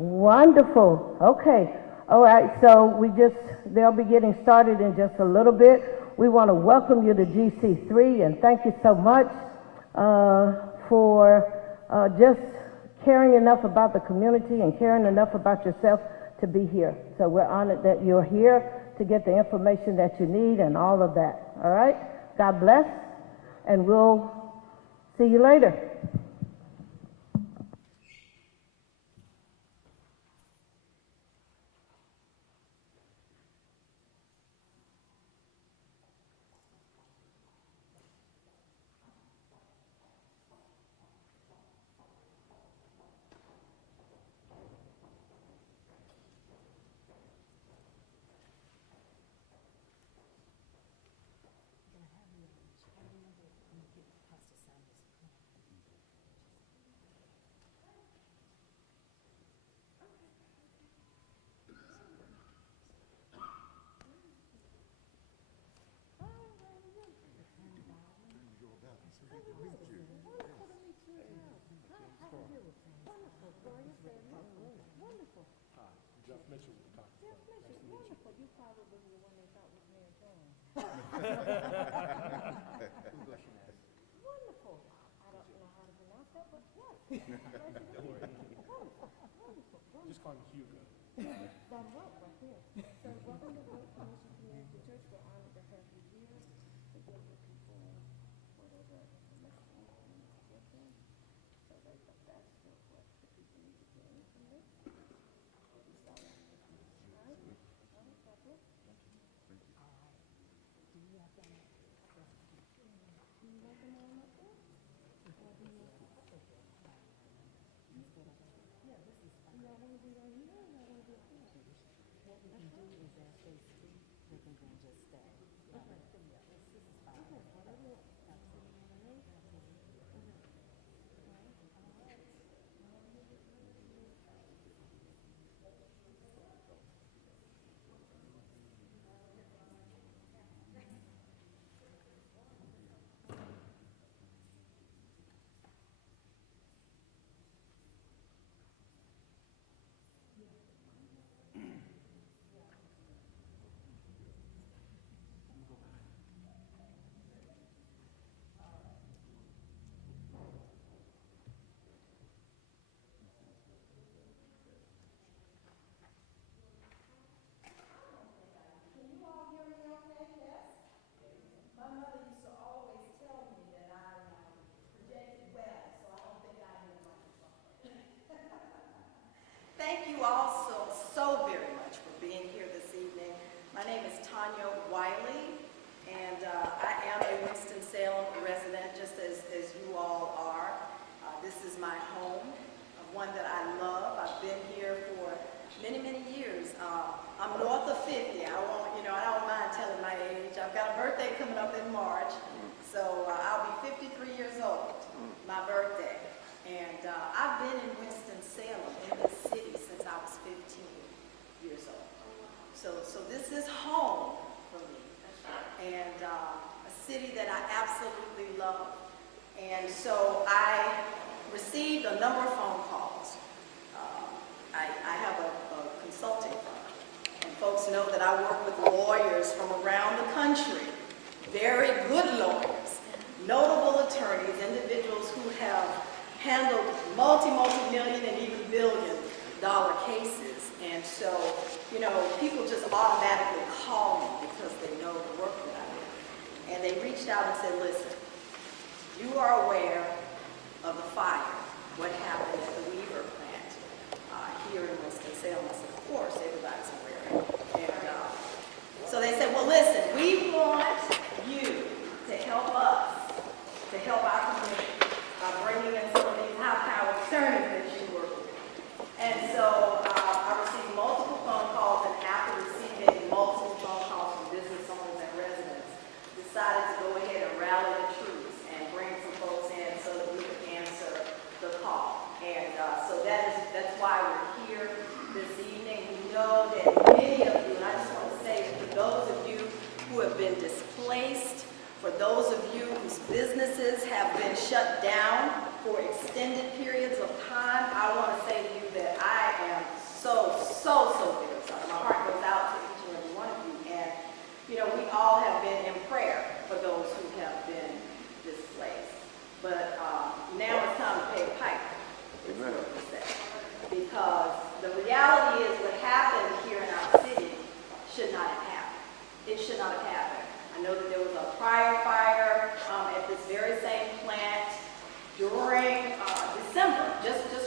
Wonderful. Okay. All right. So they'll be getting started in just a little bit. We want to welcome you to GC3 and thank you so much for just caring enough about the community and caring enough about yourself to be here. So we're honored that you're here to get the information that you need and all of that. All right? God bless, and we'll see you later. Wonderful. I don't know how to pronounce that, but yes. Wonderful. Just call him Hugo. That'll work right there. So welcome to World Commission Community Church. We're honored to have you here to give the people whatever information you need to give them. So that's the best of what the people need to gain from this. All right. All right, that's it. Do you have that? Do you like them all up there? Or do you? Yeah, this is fine. Do y'all want to do right here or y'all want to do it here? What we can do is as they speak, they can then just stay. Okay. Yeah, this is fine. Okay, whatever. Absolutely. Thank you all so very much for being here this evening. My name is Tanya Wiley, and I am a Winston-Salem resident, just as you all are. This is my home, one that I love. I've been here for many, many years. I'm north of 50. I don't mind telling my age. I've got a birthday coming up in March, so I'll be 53 years old, my birthday. And I've been in Winston-Salem, in this city, since I was 15 years old. So this is home for me, and a city that I absolutely love. And so I received a number of phone calls. I have a consulting firm, and folks know that I work with lawyers from around the country, very good lawyers, notable attorneys, individuals who have handled multi-million and even billion-dollar cases. And so, people just automatically call me because they know the work that I do. And they reached out and said, listen, you are aware of the fire, what happened at the Weaver plant here in Winston-Salem. I said, of course, everybody's aware. And so they said, well, listen, we want you to help us, to help our community, by bringing in some of these high-powered attorneys that you work with. And so I received multiple phone calls, and after receiving multiple phone calls from business owners and residents, decided to go ahead and rally the troops and bring some folks in so that we could answer the call. And so that's why we're here this evening. We know that many of you, and I just want to say that for those of you who have been displaced, for those of you whose businesses have been shut down for extended periods of time, I want to say to you that I am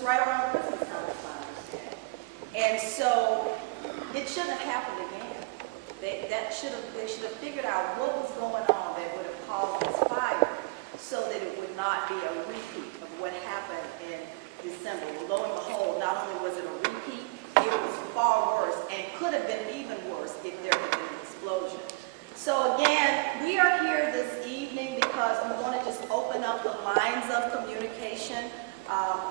right around Christmas time, is my understanding. And so it shouldn't have happened again. They should have figured out what was going on that would have caused this fire so that it would not be a repeat of what happened in December. Well, lo and behold, not only was it a repeat, it was far worse and could have been even worse if there had been an explosion. So again, we are here this evening because we want to just open up the lines of communication,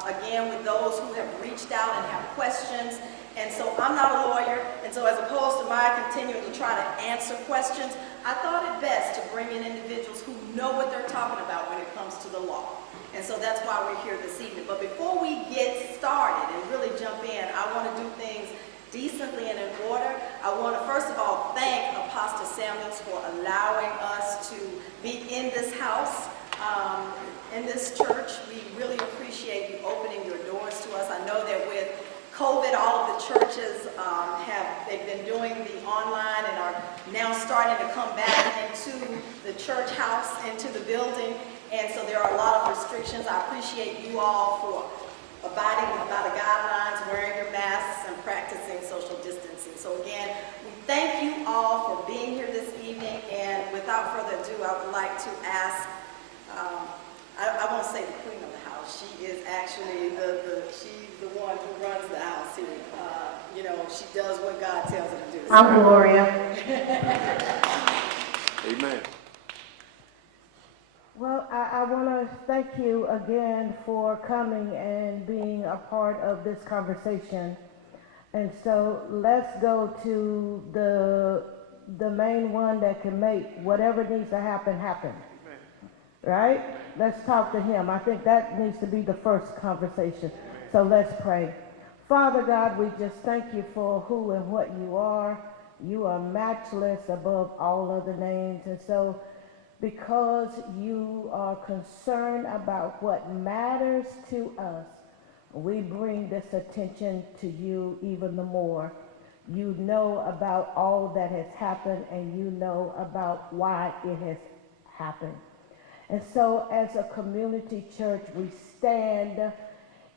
again, with those who have reached out and have questions. And so I'm not a lawyer, and so as opposed to my continuing to try to answer questions, I thought it best to bring in individuals who know what they're talking about when it comes to the law. And so that's why we're here this evening. But before we get started and really jump in, I want to do things decently and in order. I want to first of all thank Apostle Samuels for allowing us to be in this house, in this church. We really appreciate you opening your doors to us. I know that with COVID, all of the churches they've been doing the online and are now starting to come back into the church house, into the building. And so there are a lot of restrictions. I appreciate you all for abiding by the guidelines, wearing your masks, and practicing social distancing. So again, we thank you all for being here this evening. And without further ado, I would like to ask, I won't say the queen of the house. She is actually she's the one who runs the house here. You know, she does what God tells her to do. I'm Gloria. Amen. Well, I want to thank you again for coming and being a part of this conversation. And so let's go to the main one that can make whatever needs to happen, happen. Right? Let's talk to him. I think that needs to be the first conversation. So let's pray. Father God, we just thank you for who and what you are. You are matchless above all other names. And so because you are concerned about what matters to us, we bring this attention to you even the more. You know about all that has happened, and you know about why it has happened. And so as a community church, we stand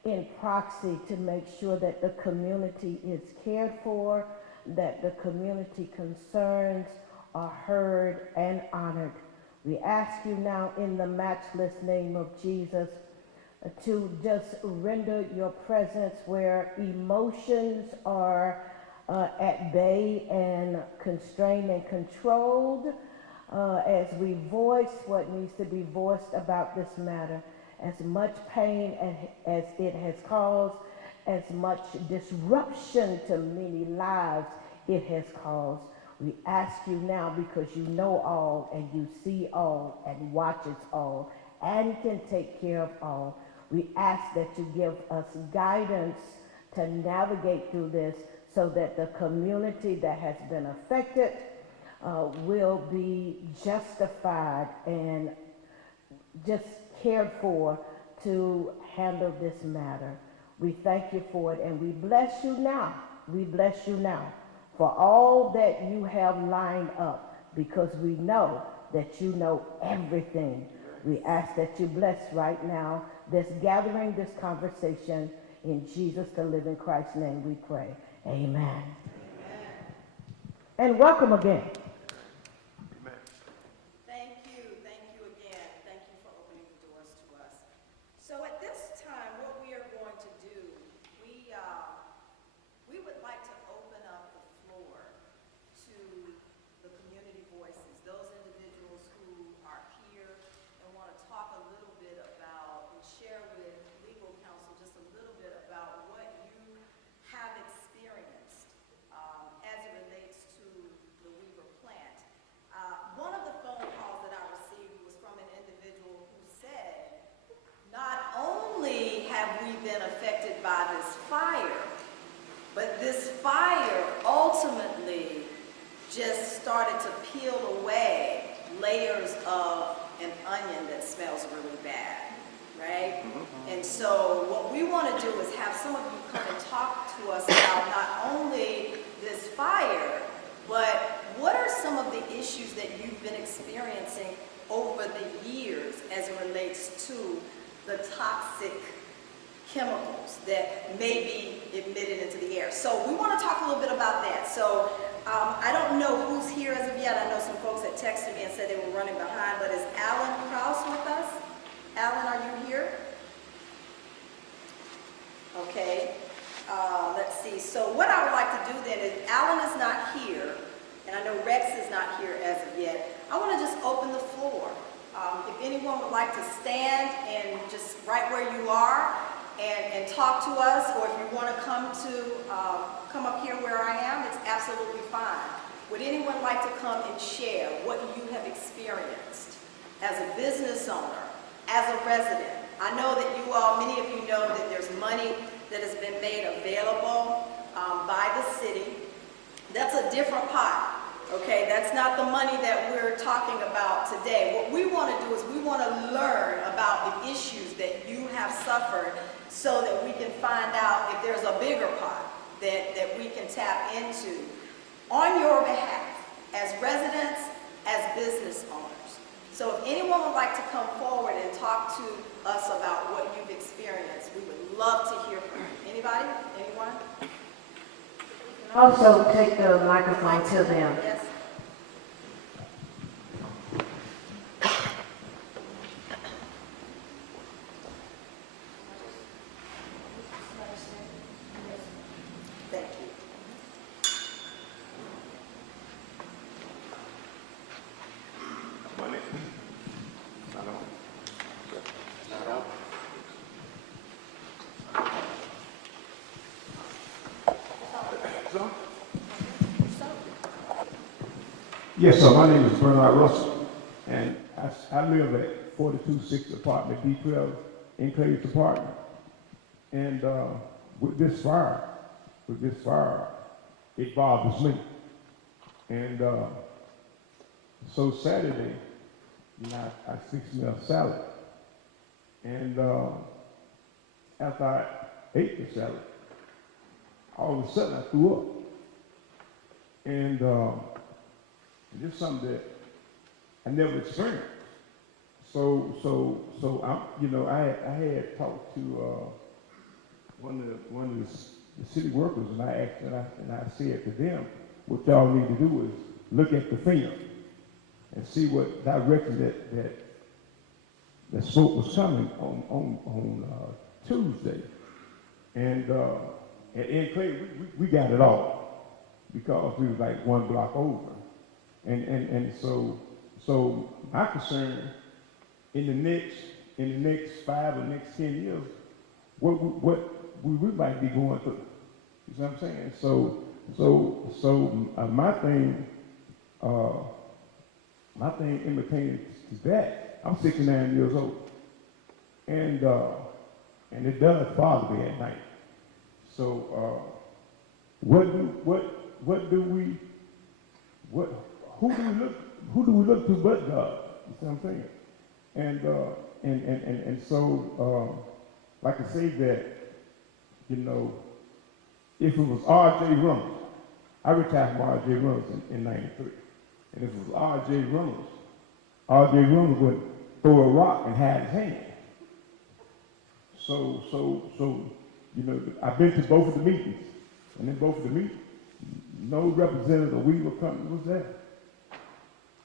in proxy to make sure that the community is cared for, that the community concerns are heard and honored. We ask you now in the matchless name of Jesus to just render your presence where emotions are at bay and constrained and controlled, as we voice what needs to be voiced about this matter. As much pain as it has caused, as much disruption to many lives it has caused, we ask you now, because you know all and you see all and watches all and can take care of all, we ask that you give us guidance to navigate through this so that the community that has been affected will be justified and just cared for to handle this matter. We thank you for it, and we bless you now. We bless you now for all that you have lined up, because we know that you know everything. We ask that you bless right now this gathering, this conversation. In Jesus, the living Christ's name, we pray. Amen. Amen. And welcome again. So at this time, what we are going to do, we would like to open up the floor to the community voices, those individuals who are here and want to talk a little bit about and share with legal counsel just a little bit about what you have experienced as it relates to the Weaver plant. One of the phone calls that I received was from an individual who said, not only have we been affected by this fire, but this fire ultimately just started to peel away layers of an onion that smells really bad, right? And so what we want to do is have some of you come and talk to us about not only this fire, but what are some of the issues that you've been experiencing over the years as it relates to the toxic chemicals that may be emitted into the air. So we want to talk a little bit about that. So I don't know who's here as of yet. I know some folks that texted me and said they were running behind, but is Alan Krause with us? Alan, are you here? Okay. Let's see. So what I would like to do then is, Alan is not here, and I know Rex is not here as of yet. I want to just open the floor. If anyone would like to stand and just right where you are and talk to us, or if you want to come up here where I am, it's absolutely fine. Would anyone like to come and share what you have experienced as a business owner, as a resident? I know that you all, many of you know that there's money that has been made available by the city. That's a different pot. Okay, that's not the money that we're talking about today. What we want to do is we want to learn about the issues that you have suffered so that we can find out if there's a bigger pot that we can tap into on your behalf as residents, as business owners. So if anyone would like to come forward and talk to us about what you've experienced, we would love to hear from you. Anybody? Anyone? Also, take the microphone to them. Yes. Thank you. Money. Not on. Not on. So? Yes, sir. My name is Bernard Russell, and I live at 4260 apartment D12 Enclave apartment. And with this fire, it bothers me. And so Saturday, I fixed me a salad, and after I ate the salad, all of a sudden I threw up. And this is something that I never experienced. So I had talked to one of the city workers, and I said to them, what y'all need to do is look at the film and see what direction that smoke was coming on Tuesday. And at Enclave, we got it all because we were like one block over. And so my concern in the next 5 or next 10 years, what we might be going through. You see what I'm saying? So my thing in pertaining to that, I'm 69 years old, and it does bother me at night. So who do we look to but God? You see what I'm saying? And so like I say that, if it was R.J. Reynolds, I retired from R.J. Reynolds in 93. And if it was R.J. Reynolds would throw a rock and hide his hand. So I've been to both of the meetings. And in both of the meetings, no representative of Weaver Company was there.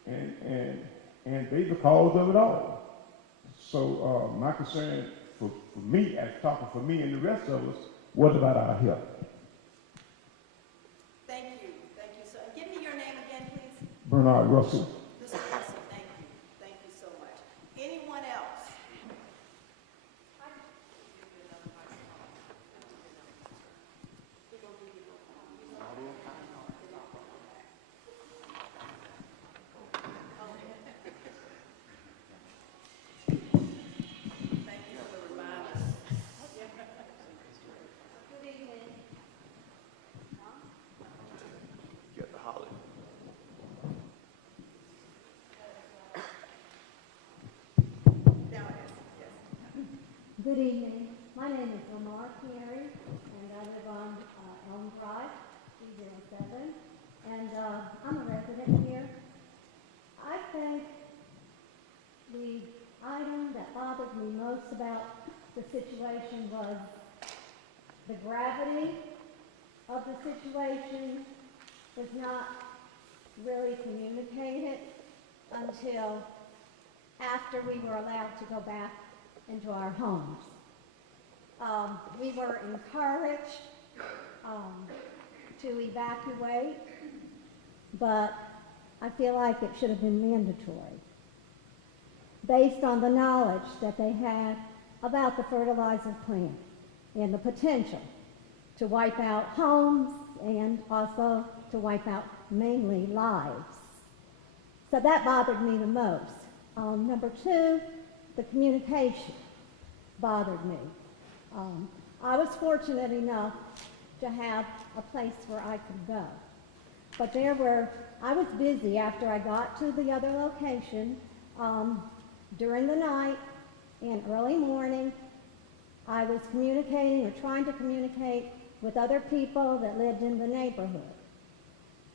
And they the cause of it all. So my concern for me, as talking for me and the rest of us, what about our health? Thank you, sir. Give me your name again, please. Bernard Russell. Mr. Russell, thank you so much. Anyone else? Thank you for the reminder. Good evening. Get the holly. Now it is, yes. Good evening. My name is Lamar Carey, and I live on Elm Drive, 307. And I'm a resident here. I think the item that bothers me most about the situation was the gravity of the situation was not really communicated until after we were allowed to go back into our homes. We were encouraged to evacuate, but I feel like it should have been mandatory, based on the knowledge that they had about the fertilizer plant and the potential to wipe out homes and also to wipe out mainly lives. So that bothered me the most. Number two, the communication bothered me. I was fortunate enough to have a place where I could go. But I was busy after I got to the other location. During the night and early morning, I was communicating or trying to communicate with other people that lived in the neighborhood.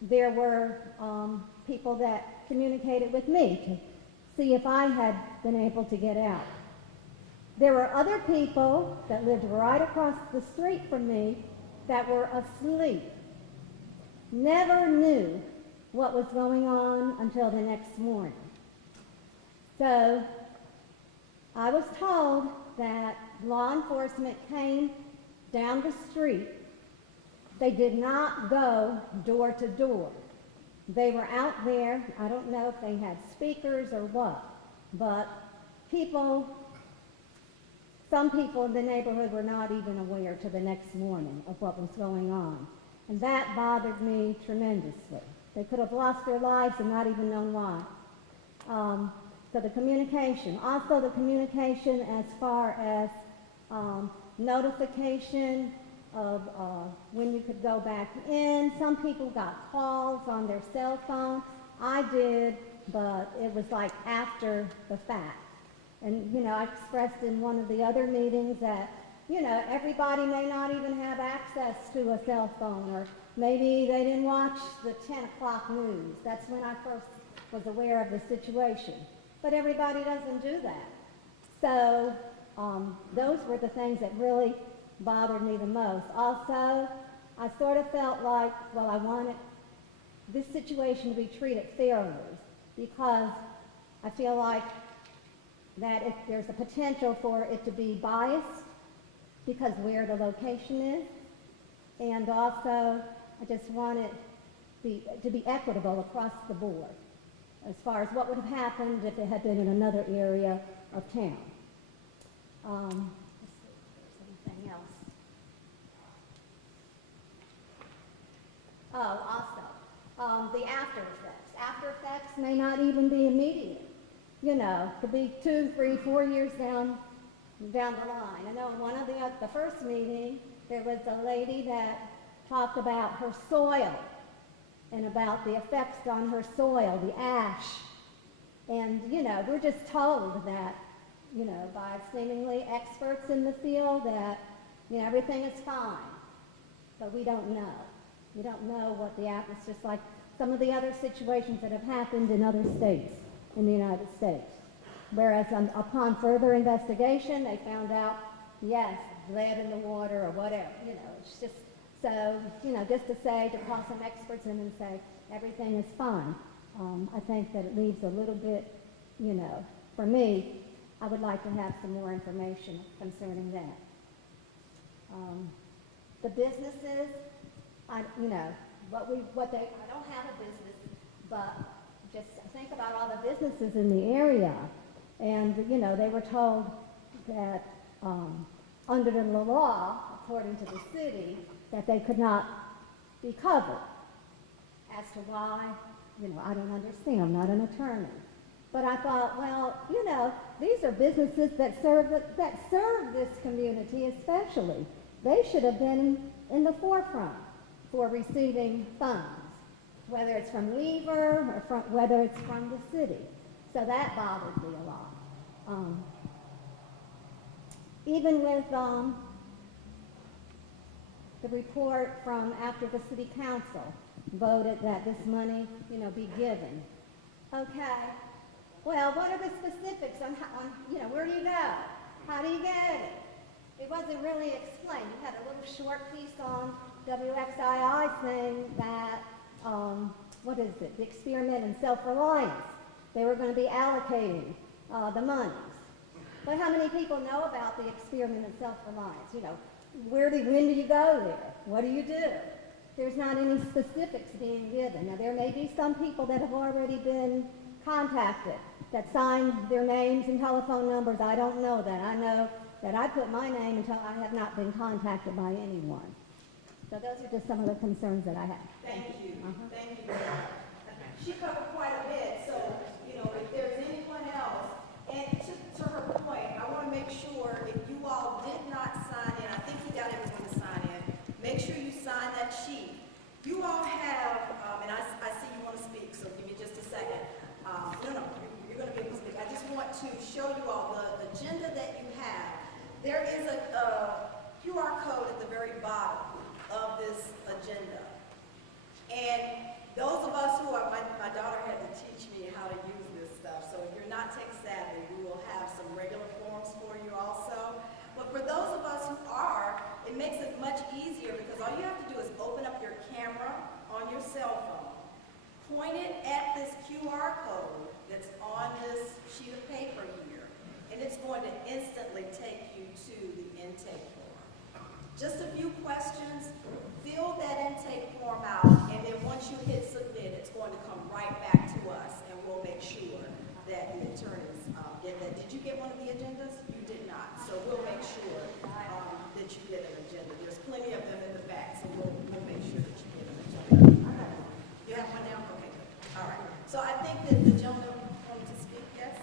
There were people that communicated with me to see if I had been able to get out. There were other people that lived right across the street from me that were asleep. Never knew what was going on until the next morning. So I was told that law enforcement came down the street. They did not go door to door. They were out there. I don't know if they had speakers or what, but some people in the neighborhood were not even aware till the next morning of what was going on. And that bothered me tremendously. They could have lost their lives and not even known why. So the communication. Also the communication as far as notification of when you could go back in. Some people got calls on their cell phone. I did, but it was like after the fact. And, I expressed in one of the other meetings that, everybody may not even have access to a cell phone, or maybe they didn't watch the 10 o'clock news. That's when I first was aware of the situation. But everybody doesn't do that. So those were the things that really bothered me the most. Also, I sort of felt like, I wanted this situation to be treated fairly, because I feel like that if there's a potential for it to be biased because where the location is, and also I just want it to be equitable across the board as far as what would have happened if it had been in another area of town. Let's see if there's anything else. Oh, also, the after effects. After effects may not even be immediate. Could be 2, 3, 4 years down the line. I know in one of the first meeting, there was a lady that talked about her soil and about the effects on her soil, the ash. And, we're just told that, by seemingly experts in the field that, everything is fine. But we don't know. We don't know what the it's just like some of the other situations that have happened in other states in the United States. Whereas upon further investigation, they found out, yes, lead in the water or whatever, it's just, so, just to call some experts in and say, everything is fine. I think that it leaves a little bit, for me, I would like to have some more information concerning that. The businesses, I don't have a business, but just think about all the businesses in the area. And, they were told that under the law, according to the city, that they could not be covered. As to why, I don't understand. I'm not an attorney. But I thought, these are businesses that serve this community especially. They should have been in the forefront for receiving funds, whether it's from Weaver or whether it's from the city. So that bothered me a lot. Even with the report from after the city council voted that this money, be given. Okay, well, what are the specifics on where do you go? How do you get it? it wasn't really explained. You had a little short piece on WXII saying that, what is it, the experiment in self-reliance. They were going to be allocating the monies. But how many people know about the experiment in self-reliance? You know, when do you go there? What do you do? There's not any specifics being given. Now, there may be some people that have already been contacted that signed their names and telephone numbers. I don't know that. I know that I put my name until I have not been contacted by anyone. So those are just some of the concerns that I have. Thank you. Thank you. She covered quite a bit, so, you know, if there's anyone else, and to her point, I want to make sure if you all did not sign in, I think you got everyone to sign in, make sure you sign that sheet. You all have, and I see you want to speak, so give me just a second. No, you're going to be able to speak. I just want to show you all the agenda that you have. There is a QR code at the very bottom of this agenda. And those of us who are, my daughter had to teach me how to use this stuff, so if you're not tech savvy, we will have some regular forms for you also. But for those of us who are, it makes it much easier because all you have to do is open up your camera on your cell phone, point it at this QR code that's on this sheet of paper here, and it's going to instantly take you to the intake form. Just a few questions, fill that intake form out, and then once you hit submit, it's going to come right back to us, and we'll make sure that the attorneys get that. Did you get one of the agendas? You did not, so we'll make sure that you get an agenda. There's plenty of them in the back, so we'll make sure that you get an agenda. You have one now? Okay, good. All right. So I think that the gentleman wanted to speak, yes?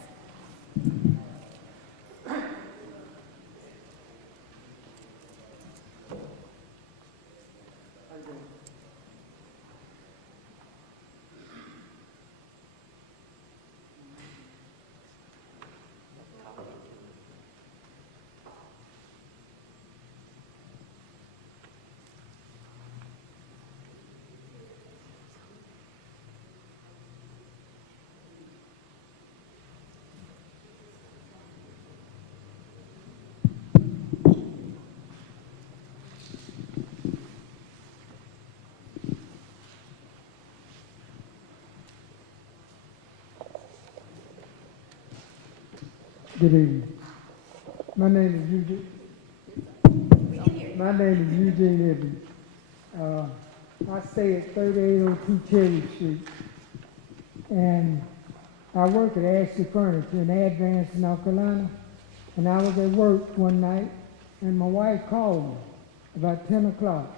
Good evening. My name is Eugene. My name is Eugene Evans. I stay at 3802 Cherry Street, and I work at Ashley Furniture in Advance, North Carolina. And I was at work one night, and my wife called me about 10 o'clock,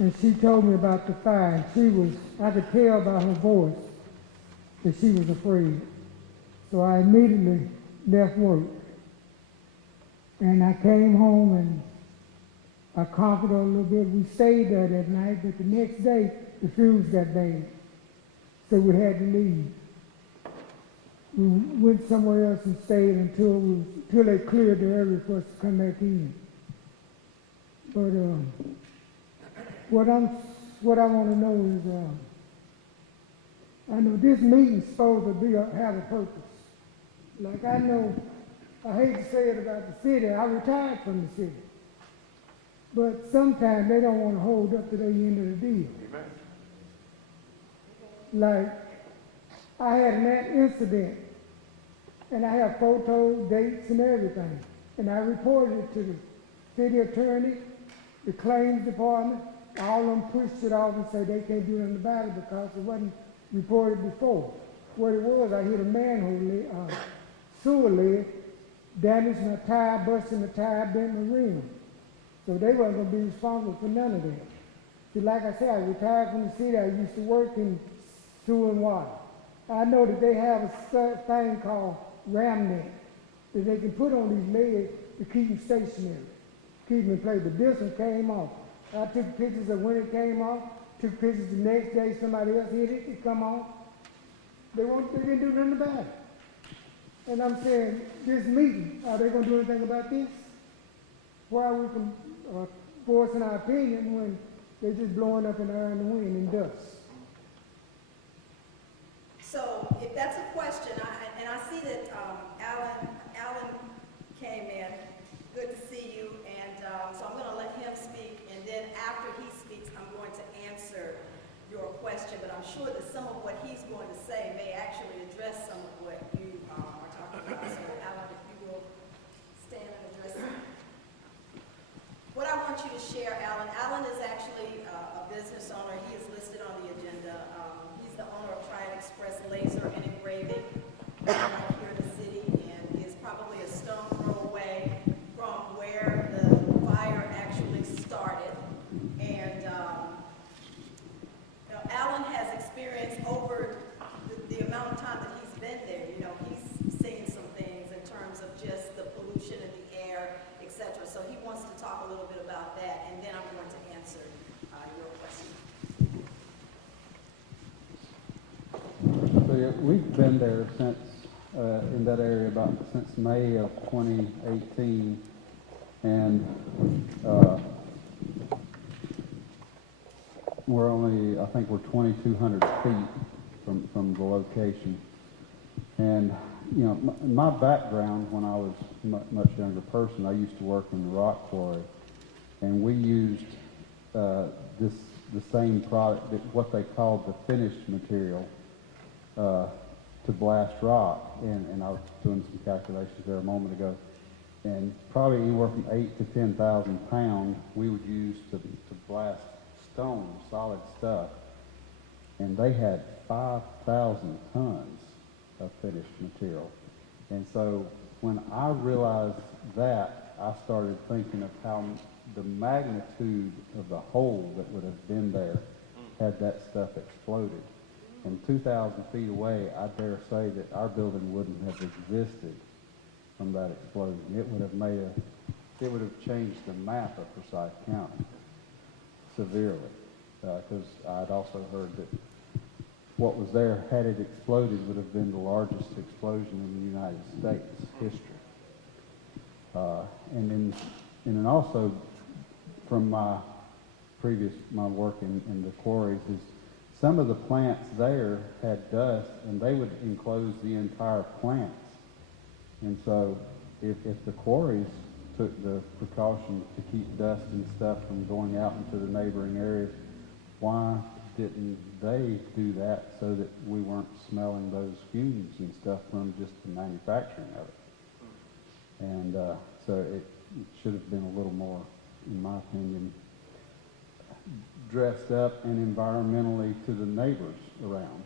and she told me about the fire. And I could tell by her voice that she was afraid. So I immediately left work, and I came home and I comforted her a little bit. We stayed there that night, but the next day the fuse got bad, so we had to leave. We went somewhere else and stayed until they cleared the area for us to come back in. But what I want to know is, I know this meeting's supposed to have a purpose. Like I know, I hate to say it about the city, I retired from the city. But sometimes they don't want to hold up to their end of the deal. Amen. Like, I had an incident, and I have photos, dates, and everything. And I reported it to the city attorney, the claims department. All of them pushed it off and said they can't do nothing about it because it wasn't reported before. What it was, I hit a manhole sewer lid, damaged my tire, busting the tire, bent my rim. So they weren't going to be responsible for none of that. See, like I said, I retired from the city. I used to work in sewer and water. I know that they have a thing called ramnet that they can put on these legs to keep them stationary, keep them in place. But this one came off. I took pictures of when it came off, took pictures the next day, somebody else hit it, it come off. They didn't do nothing about it. And I'm saying, this meeting, are they going to do anything about this? Why we can voicing our opinion when they're just blowing up in the air and the wind and dust? So if that's a question, and I see that Alan came in. Good to see business owner. He is listed on the agenda. He's the owner of Triad Express Laser and Engraving right here in the city, and is probably a stone throw away from where the fire actually started. And you know, Alan has experience over the amount of time that he's been there. You know, he's seen some things in terms of just the pollution in the air, etc. So he wants to talk a little bit about that, and then I'm going to answer your question. So yeah, we've been there since, in that area since May of 2018, and we're only, I think we're 2,200 feet from the location. And, you know, my background when I was much younger person, I used to work in the rock quarry, and we used the same product, what they called the finished material, to blast rock. And I was doing some calculations there a moment ago, and probably anywhere from 8,000 to 10,000 pounds we would use to blast stone, solid stuff, and they had 5,000 tons of finished material. And so when I realized that, I started thinking of how the magnitude of the hole that would have been there had that stuff exploded. And 2,000 feet away, I dare say that our building wouldn't have existed from that explosion. It would have changed the map of Forsyth County severely, because I'd also heard that what was there, had it exploded, would have been the largest explosion in the United States history. And then also from my work in the quarries, is some of the plants there had dust, and they would enclose the entire plants. And so if the quarries took the precaution to keep dust and stuff from going out into the neighboring areas, why didn't they do that so that we weren't smelling those fumes and stuff from just the manufacturing of it? And so it should have been a little more, in my opinion, dressed up and environmentally to the neighbors around.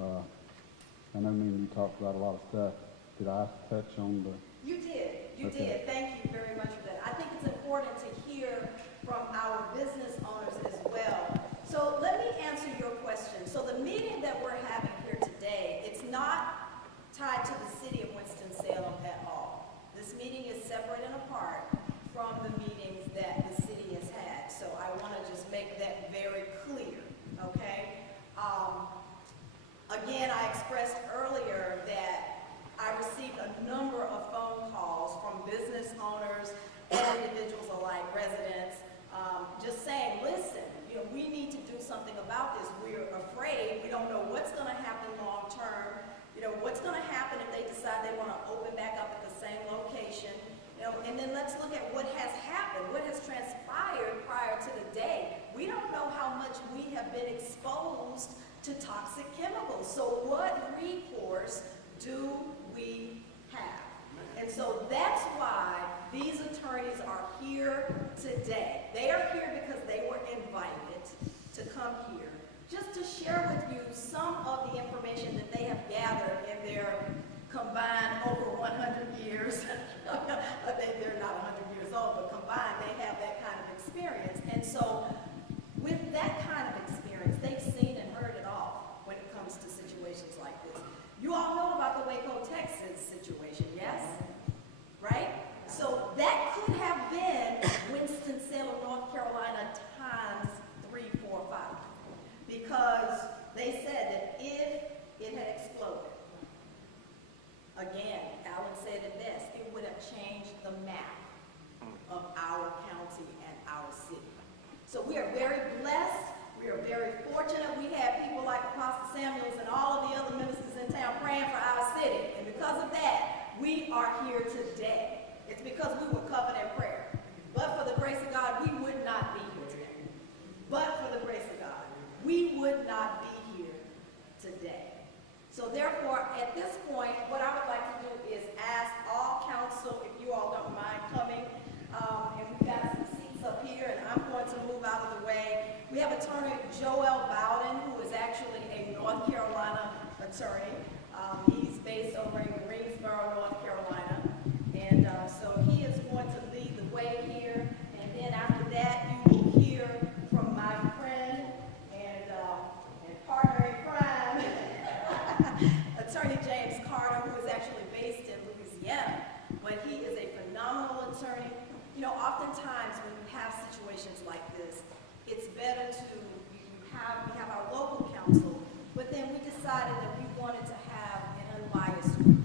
I know me and you talked about a lot of stuff. Did I touch on the... You did. You Okay. did. Thank you very much for that. I think it's important to hear from our business owners as well. So let me answer your question. So the meeting that we're having here today, it's not tied to the city of Winston-Salem at all. This meeting is separate and apart from the meetings that the city has had. So I want to just make that very clear, okay? Again, I expressed earlier that I received a number of phone calls from business owners and individuals alike, residents, just saying, listen, you know, we need to do something about this. We're afraid. We don't know what's going to happen long term. You know, what's going to happen if they decide they want to open back up at the same location. You know, and then let's look at what has happened, what has transpired prior to the day. We don't know how much we have been exposed to toxic chemicals. So what recourse do we have? And so that's why these attorneys are here today. They are here because they were invited to come here just to share with you some of the information that they have gathered in their combined over 100 years. They're not 100 years old, but combined they have that kind of experience. And so with that kind of experience, they've seen and heard it all when it comes to situations like this. You all know about the Waco, Texas situation, yes? Right? So that could have been Winston-Salem, North Carolina times 3, 4, 5. Because they said that if it had exploded, again, Alan said it best, it would have changed the map of our county and our city. So we are very blessed. We are very fortunate. We have people like Apostle Samuels and all of the other ministers in town praying for our city. And because of that, we are here today. It's because we were covered in prayer. But for the grace of God, we would not be here today. But for the grace of God, we would not be here today. So therefore, at this point, what I would like to do is ask all council, if you all don't mind coming, and we've got some seats up here, and I'm going to move out of the way. Joel Bowden, who is actually a North Carolina attorney. He's based over in Greensboro, North Carolina. And so he is going to lead the way here. And then after that, you will hear from my friend and partner in crime, Attorney James Carter, who is actually based in Louisiana. But he is a phenomenal attorney. You know, oftentimes when you have situations like this, it's better to we have our local counsel, but then we decided that we wanted to have an unbiased group.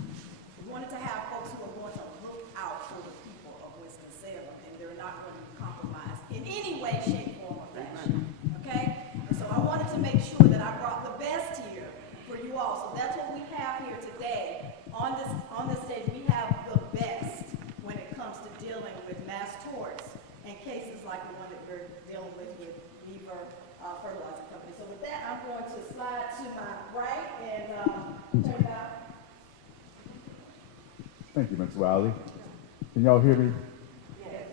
We wanted to have folks who are going to look out for the people of Winston-Salem, and they're not going to be compromised in any way, shape, form, or fashion. Okay? And so I wanted to make sure that I brought the best here for you all. So that's what we have here today. On this stage, we have the best when it comes to dealing with mass torts and cases like the one that we're dealing with Beaver Fertilizer Company. So with that, I'm going to slide to my right and turn it out. Thank you, Ms. Wiley. Can y'all hear me? Yes.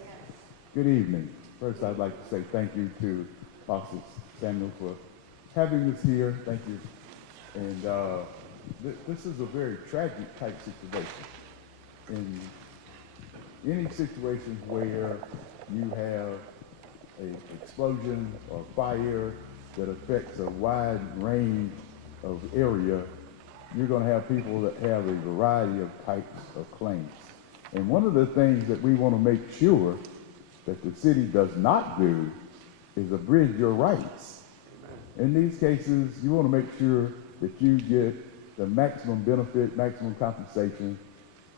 Good evening. First, I'd like to say thank you to Officer Samuel for having us here. Thank you. And this is a very tragic type situation. In any situation where you have an explosion or fire that affects a wide range of area, you're going to have people that have a variety of types of claims. And one of the things that we want to make sure that the city does not do is abridge your rights. In these cases, you want to make sure that you get the maximum benefit, maximum compensation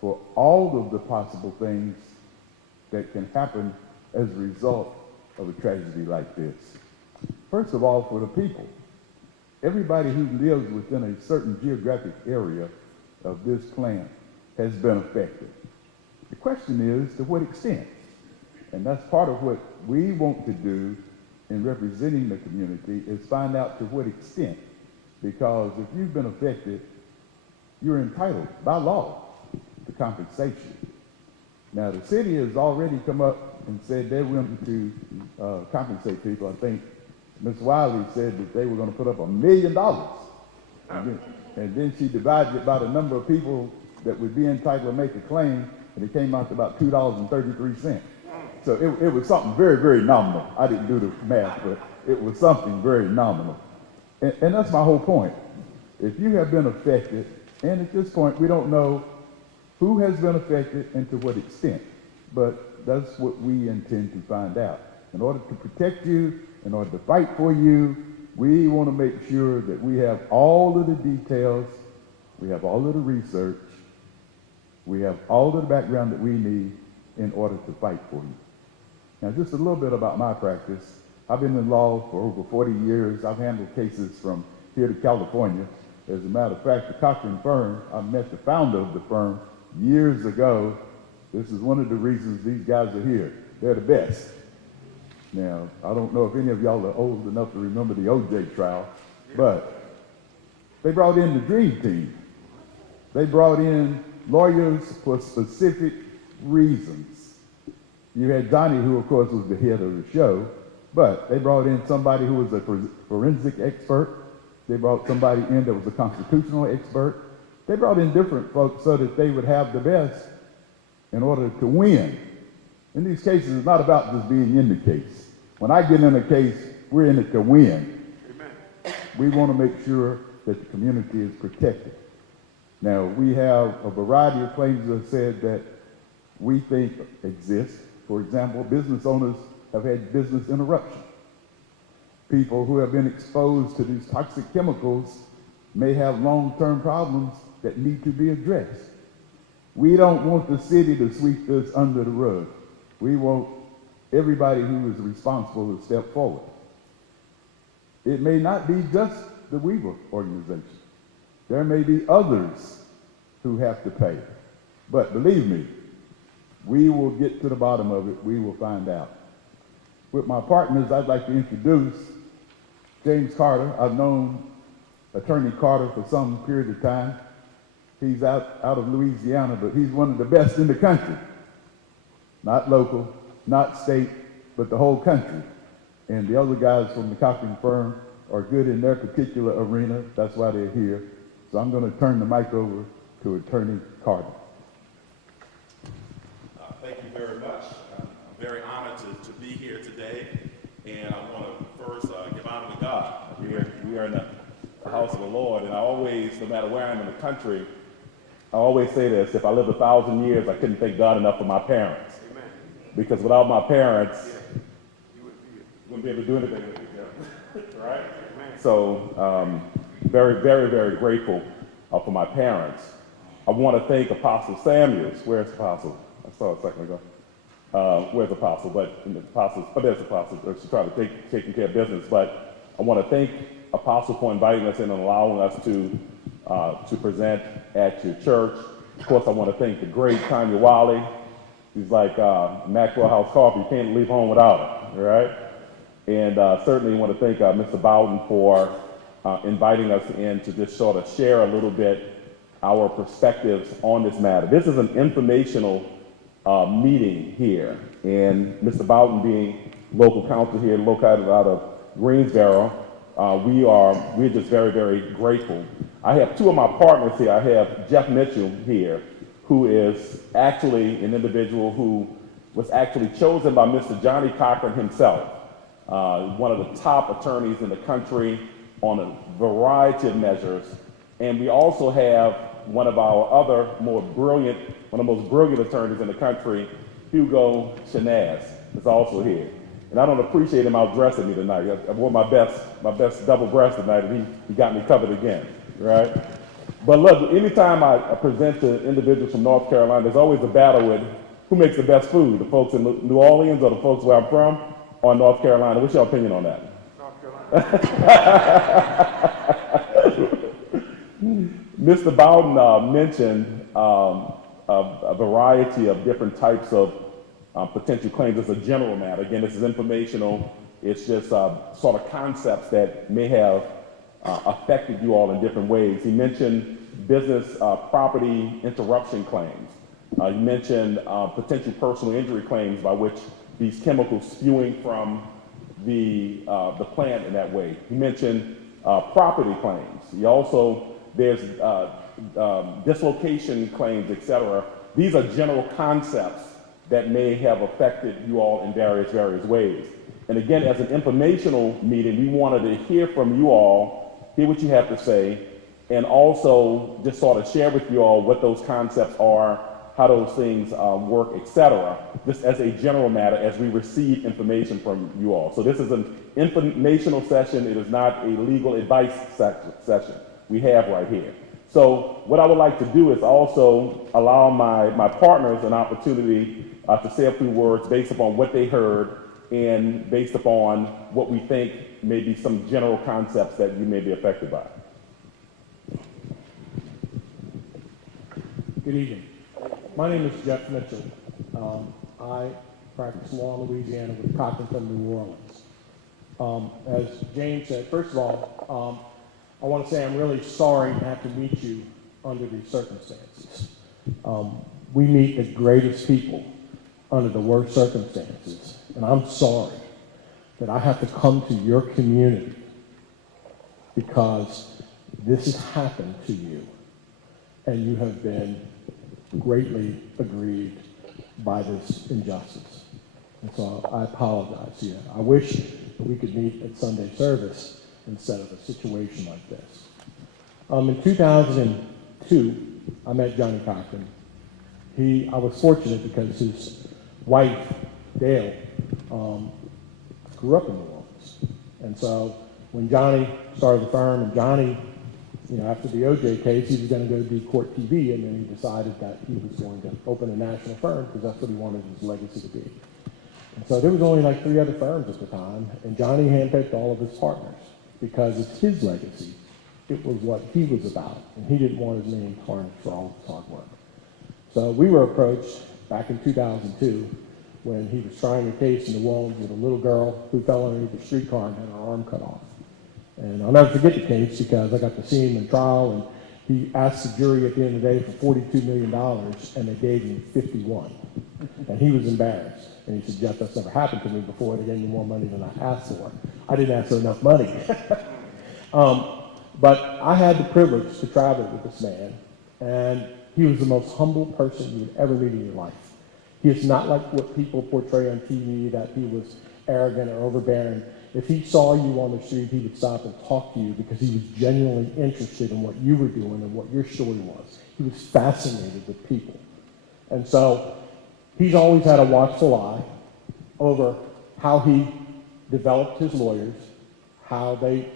for all of the possible things that can happen as a result of a tragedy like this. First of all, for the people. Everybody who lives within a certain geographic area of this plant has been affected. The question is, to what extent? And that's part of what we want to do in representing the community, is find out to what extent. Because if you've been affected, you're entitled by law to compensation. Now, the city has already come up and said they're willing to compensate people. I think Ms. Wiley said that they were going to put up $1 million. And then she divided it by the number of people that would be entitled to make a claim, and it came out to about $2.33. So it was something very, very nominal. I didn't do the math, but it was something very nominal. And that's my whole point. If you have been affected, and at this point we don't know who has been affected and to what extent, but that's what we intend to find out. In order to protect you, in order to fight for you, we want to make sure that we have all of the details, we have all of the research, we have all of the background that we need in order to fight for you. Now, just a little bit about my practice. I've been in law for over 40 years. I've handled cases from here to California. As a matter of fact, the Carson firm, I met the founder of the firm years ago. This is one of the reasons these guys are here. They're the best. Now, I don't know if any of y'all are old enough to remember the OJ trial, but they brought in the dream team. They brought in lawyers for specific reasons. You had Johnny, who of course was the head of the show, but they brought in somebody who was a forensic expert. They brought somebody in that was a constitutional expert. They brought in different folks so that they would have the best in order to win. In these cases, it's not about just being in the case. When I get in a case, we're in it to win. Amen. We want to make sure that the community is protected. Now, we have a variety of claims that said that we think exist. For example, business owners have had business interruption. People who have been exposed to these toxic chemicals may have long-term problems that need to be addressed. We don't want the city to sweep this under the rug. We want everybody who is responsible to step forward. It may not be just the Weaver organization. There may be others who have to pay. But believe me, we will get to the bottom of it. We will find out. With my partners, I'd like to introduce James Carter. I've known Attorney Carter for some period of time. He's out of Louisiana, but he's one of the best in the country. Not local, not state, but the whole country. And the other guys from the Carson firm are good in their particular arena. That's why they're here. So I'm going to turn the mic over to Attorney Carson. Thank you very much. I'm very honored to be here today, and I want to first give honor to God. We are in the house of the Lord, and I always, no matter where I'm in the country, I always say this: if I lived 1,000 years, I couldn't thank God enough for my parents. Amen. Because without my parents, you wouldn't be able to do anything with it, right? Amen. So, very, very, very grateful for my parents. I want to thank Apostle Samuels. Where's Apostle? I saw it a second ago. Where's Apostle? There's Apostle. She's trying to taking care of business. But I want to thank Apostle for inviting us in and allowing us to present at your church. Of course, I want to thank the great Tanya Wiley. She's like Maxwell House Coffee. You can't leave home without her, right? And certainly want to thank Mr. Bowden for inviting us in to just sort of share a little bit our perspectives on this matter. This is an informational meeting here, and Mr. Bowden being local counsel here, located out of Greensboro, we're just very, very grateful. I have two of my partners here. I have Jeff Mitchell here, who is actually an individual who was actually chosen by Mr. Johnny Cochran himself, one of the top attorneys in the country on a variety of measures. And we also have one of our other one of the most brilliant attorneys in the country, Hugo Shanaz, is also here. And I don't appreciate him outdressing me tonight. I wore my best double breast tonight, and he got me covered again, right? But look, anytime I present to individuals from North Carolina, there's always a battle with who makes the best food, the folks in New Orleans or the folks where I'm from, or North Carolina. What's your opinion on that? North Carolina. Mr. Bowden mentioned a variety of different types of potential claims. It's a general matter. Again, this is informational. It's just sort of concepts that may have affected you all in different ways. He mentioned business property interruption claims. He mentioned potential personal injury claims by which these chemicals spewing from the plant in that way. He mentioned property claims. He also, there's dislocation claims, etc. These are general concepts that may have affected you all in various ways. And again, as an informational meeting, we wanted to hear from you all, hear what you have to say, and also just sort of share with you all what those concepts are, how those things work, etc. Just as a general matter as we receive information from you all. So this is an informational session. It is not a legal advice session we have right here. So what I would like to do is also allow my partners an opportunity to say a few words based upon what they heard and based upon what we think may be some general concepts that you may be affected by. Good evening. My name is Jeff Mitchell. I practice law in Louisiana with Carson from New Orleans. As James said, first of all, I want to say I'm really sorry to have to meet you under these circumstances. We meet the greatest people under the worst circumstances, and I'm sorry that I have to come to your community because this has happened to you, and you have been greatly aggrieved by this injustice. And so I apologize to you. I wish that we could meet at Sunday service instead of a situation like this. In 2002, I met Johnny Cochran. I was fortunate because his wife, Dale, grew up in New Orleans. And so when Johnny started the firm, and Johnny, after the OJ case, he was going to go do court TV, and then he decided that he was going to open a national firm because that's what he wanted his legacy to be. And so there was only like 3 other firms at the time, and Johnny handpicked all of his partners because it's his legacy. It was what he was about, and he didn't want his name tarnished for all of his hard work. So we were approached back in 2002 when he was trying a case in New Orleans with a little girl who fell underneath a streetcar and had her arm cut off. And I'll never forget the case because I got to see him in trial, and he asked the jury at the end of the day for $42 million, and they gave him 51. And he was embarrassed. And he said, Jeff, that's never happened to me before. They gave me more money than I asked for. I didn't ask for enough money. But I had the privilege to travel with this man, and he was the most humble person you would ever meet in your life. He is not like what people portray on TV, that he was arrogant or overbearing. If he saw you on the street, he would stop and talk to you because he was genuinely interested in what you were doing and what your story was. He was fascinated with people. And so he's always had a watchful eye over how he developed his lawyers, how they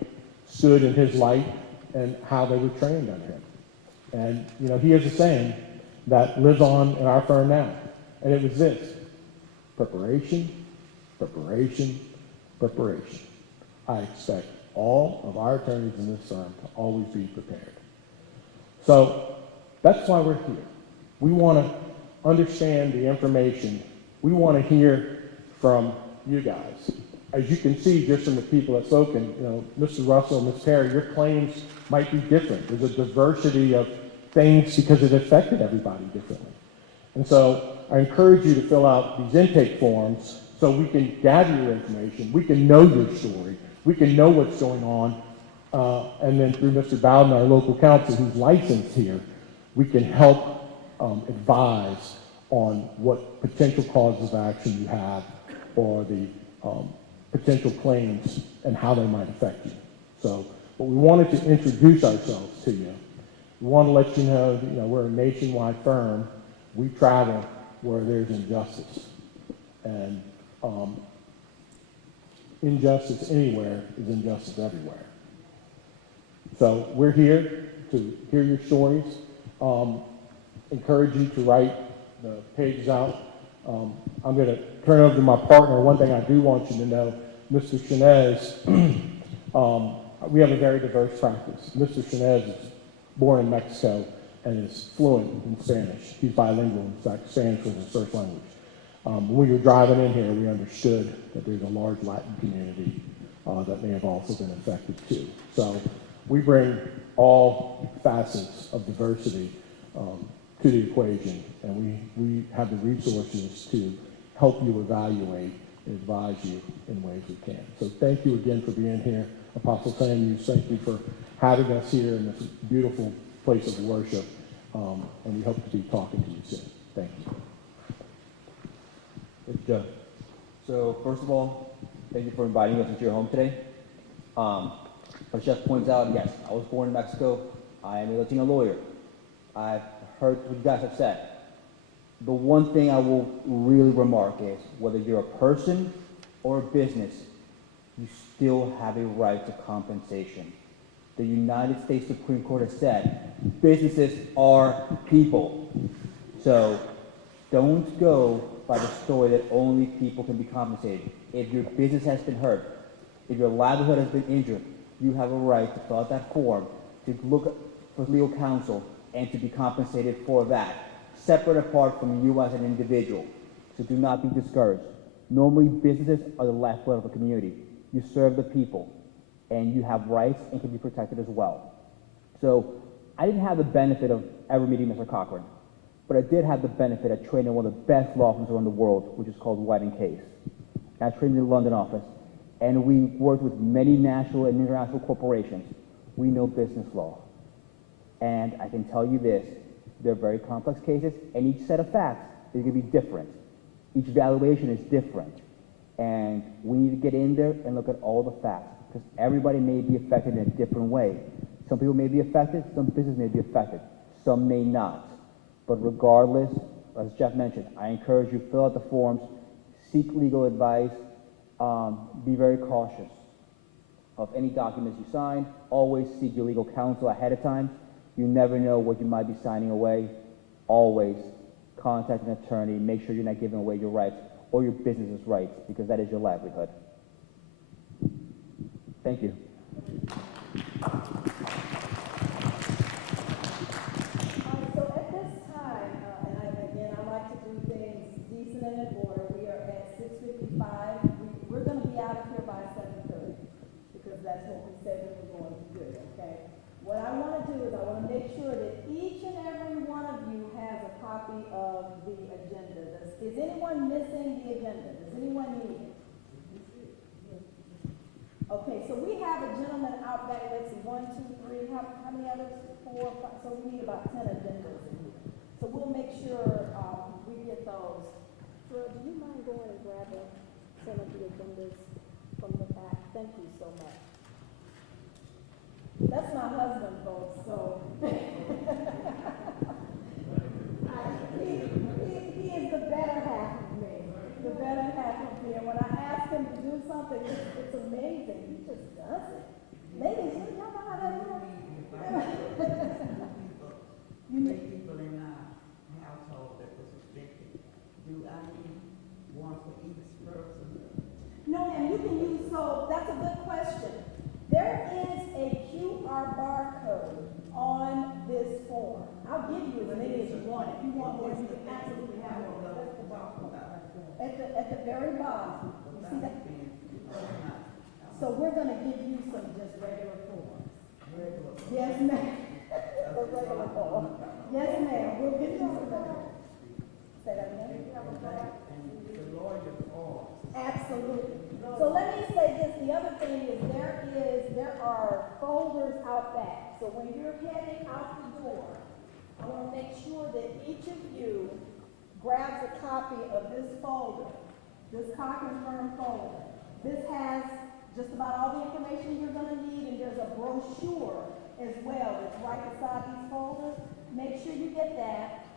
stood in his light, and how they were trained under him. And, you know, he has a saying that lives on in our firm now, and it was this: preparation, preparation, preparation. I expect all of our attorneys in this firm to always be prepared. So that's why we're here. We want to understand the information. We want to hear from you guys. As you can see just from the people that spoken, you know, Mr. Russell, Ms. Perry, your claims might be different. There's a diversity of things because it affected everybody differently. And so I encourage you to fill out these intake forms so we can gather your information, we can know your story, we can know what's going on, and then through Mr. Bowden, our local counsel who's licensed here, we can help advise on what potential causes of action you have or the potential claims and how they might affect you. So, but we wanted to introduce ourselves to you. We want to let you know that, you know, we're a nationwide firm. We travel where there's injustice. And injustice anywhere is injustice everywhere. So we're here to hear your stories. Encourage you to write the pages out. I'm going to turn it over to my partner. One thing I do want you to know, Mr. Chenez, we have a very diverse practice. Mr. Chenez is born in Mexico and is fluent in Spanish. He's bilingual. In fact, Spanish was his first language. When we were driving in here, we understood that there's a large Latin community that may have also been affected too. So we bring all facets of diversity to the equation, and we have the resources to help you evaluate and advise you in ways we can. So thank you again for being here. Apostle Samuel, thank you for having us here in this beautiful place of worship, and we hope to be talking to you soon. Thank you. It's Joe. So first of all, thank you for inviting us into your home today. As Jeff points out, yes, I was born in Mexico. I am a Latino lawyer. I've heard what you guys have said. The one thing I will really remark is whether you're a person or a business, you still have a right to compensation. The United States Supreme Court has said businesses are people. So don't go by the story that only people can be compensated. If your business has been hurt, if your livelihood has been injured, you have a right to fill out that form, to look for legal counsel, and to be compensated for that, separate apart from you as an individual. So do not be discouraged. Normally, businesses are the lifeblood of a community. You serve the people, and you have rights and can be protected as well. So I didn't have the benefit of ever meeting Mr. Cochran, but I did have the benefit of training in one of the best law firms around the world, which is called White & Case. I trained in the London office, and we worked with many national and international corporations. We know business law. And I can tell you this, they're very complex cases, and each set of facts is going to be different. Each valuation is different. And we need to get in there and look at all the facts, because everybody may be affected in a different way. Some people may be affected, some business may be affected, some may not. But regardless, as Jeff mentioned, I encourage you, fill out the forms, seek legal advice, be very cautious of any documents you sign. Always seek your legal counsel ahead of time. You never know what you might be signing away. Always contact an attorney. Make sure you're not giving away your rights or your business's rights, because that is your livelihood. Thank you. So at this time, and again, I like to do things decent and in order. We are at 6:55. We're going to be out of here by 7:30 because that's what we said we were going to do, okay? What I want to do is I want to make sure that each and every one of you has a copy of the agenda. Is anyone missing the agenda? Does anyone need it? Okay, so we have have a gentleman out back, let's see, 1, 2, 3, how many others? 4, 5, so we need about 10 agendas in here. So we'll make sure, we get those. Well, do you mind going and grabbing some of the agendas from the back? Thank you so much. That's my husband, folks, so. He is the better half of me, the better half of me. And when I ask him to do something, it's amazing. He just does it. Ladies, you know how that works? You need people in our household that was affected. Do I need one for each person? No, ma'am, you can use, so that's a good question. There is a QR barcode on this form. I'll give you as many as you want. If you want more, you can absolutely have one. That's the barcode right there. At the very bottom, you see that? So we're gonna give you some just regular forms. Yes, ma'am. The regular form. Yes, ma'am, we'll get you some regular. Say that again? Absolutely. So let me say this, the other thing is there are folders out back. So when you're heading out the door, I want to make sure that each of you grabs a copy of this folder, this confirm folder. This has just about all the information you're going to need, and there's a brochure as well that's right beside these folders. Make sure you get that.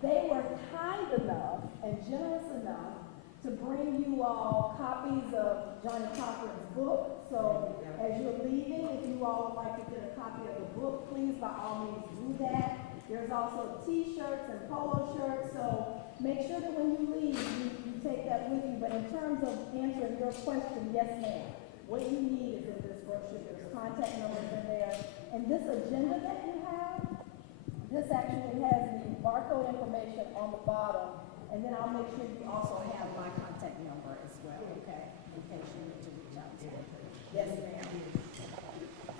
They were kind enough and generous enough to bring you all copies of Johnny Cochran's book. So as you're leaving, if you all would like to get a copy of the book, please by all means do that. There's also t-shirts and polo shirts, so make sure that when you leave, you take that with you. But in terms of answering your question, yes ma'am. What you need is in this brochure. There's contact numbers in there. And this agenda that you have, this actually has the barcode information on the bottom. And then I'll make sure you also have my contact number as well, okay? In case you need to reach out to me. Yes, ma'am.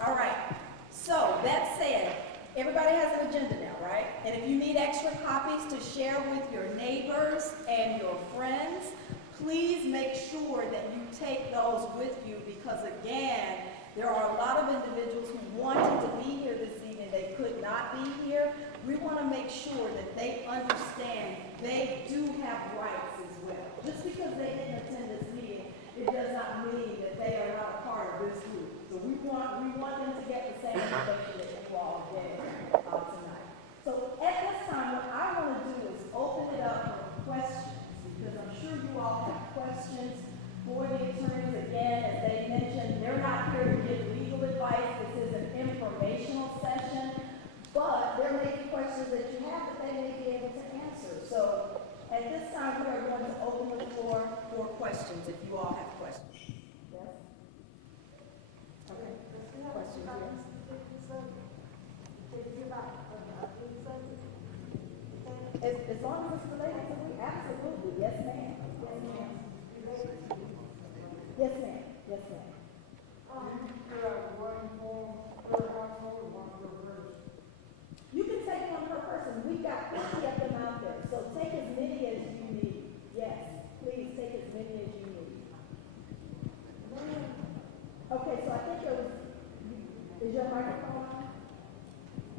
All right. So that said, everybody has an agenda now, right? And if you need extra copies to share with your neighbors and your friends, please make sure that you take those with you because, again, there are a lot of individuals who wanted to be here this evening. They could not be here. We want to make sure that they understand they do have rights as well. Just because they didn't attend this meeting, it does not mean that they are not a part of this group. So we want them to get the same information that you all get tonight. So at this time, what I want to do is open it up for questions because I'm sure you all have questions for the attorneys. Again, as they mentioned, they're not here to give legal advice. This is an informational session. But there may be questions that you have that they may be able to answer. So at this time, we are going to open the floor for questions, if you all have questions. Yes? Okay. Questions, yes? As long as it's related to me, absolutely. Yes, ma'am. Yes, ma'am. Yes, ma'am. Yes, ma'am. You can take one per person. We've got 50 of them out there. So take as many as you need. Yes, please take as many as you need. Okay, so I think is your microphone on?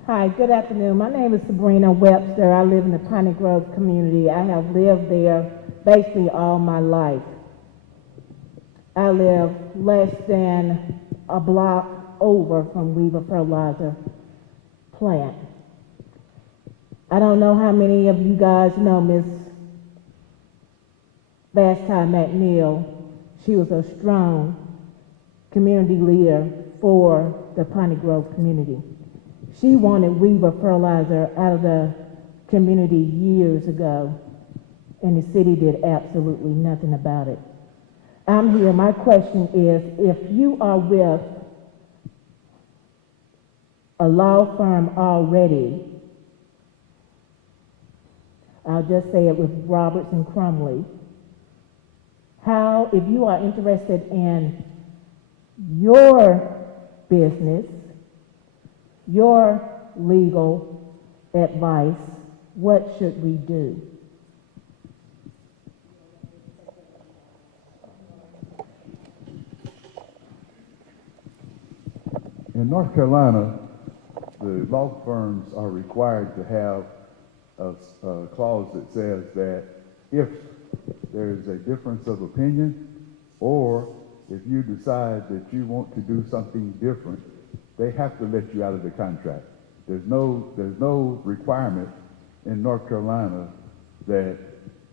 Hi, good afternoon. My name is Sabrina Webster. I live in the Piney Grove community. I have lived there basically all my life. I live less than a block over from Weaver Fertilizer plant. I don't know how many of you guys know Miss Vashti McNeil. She was a strong community leader for the Piney Grove community. She wanted Weaver Fertilizer out of the community years ago, and the city did absolutely nothing about it. I'm here, my question is, if you are with a law firm already, I'll just say it with Roberts and Crumley, how, if you are interested in your business, your legal advice, what should we do? In North Carolina, the law firms are required to have a clause that says that if there is a difference of opinion, or if you decide that you want to do something different, they have to let you out of the contract. There's no requirement in North Carolina that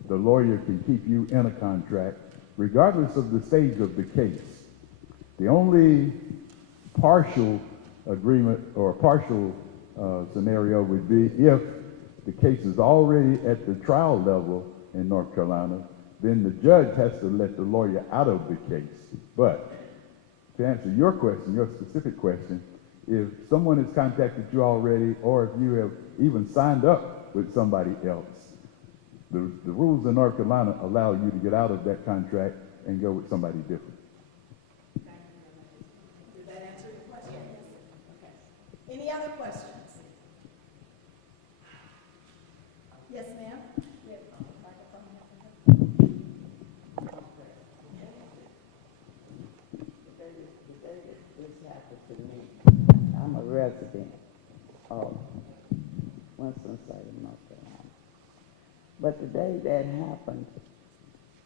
the lawyer can keep you in a contract, regardless of the stage of the case. The only partial agreement or partial scenario would be if the case is already at the trial level in North Carolina, then the judge has to let the lawyer out of the case. But to answer your question, your specific question, if someone has contacted you already, or if you have even signed up with somebody else, the rules in North Carolina allow you to get out of that contract and go with somebody different. Did that answer your question? Okay. Any other questions? Yes, ma'am? The day this happened to me, I'm a resident of Winston-Salem, North Carolina. But the day that happened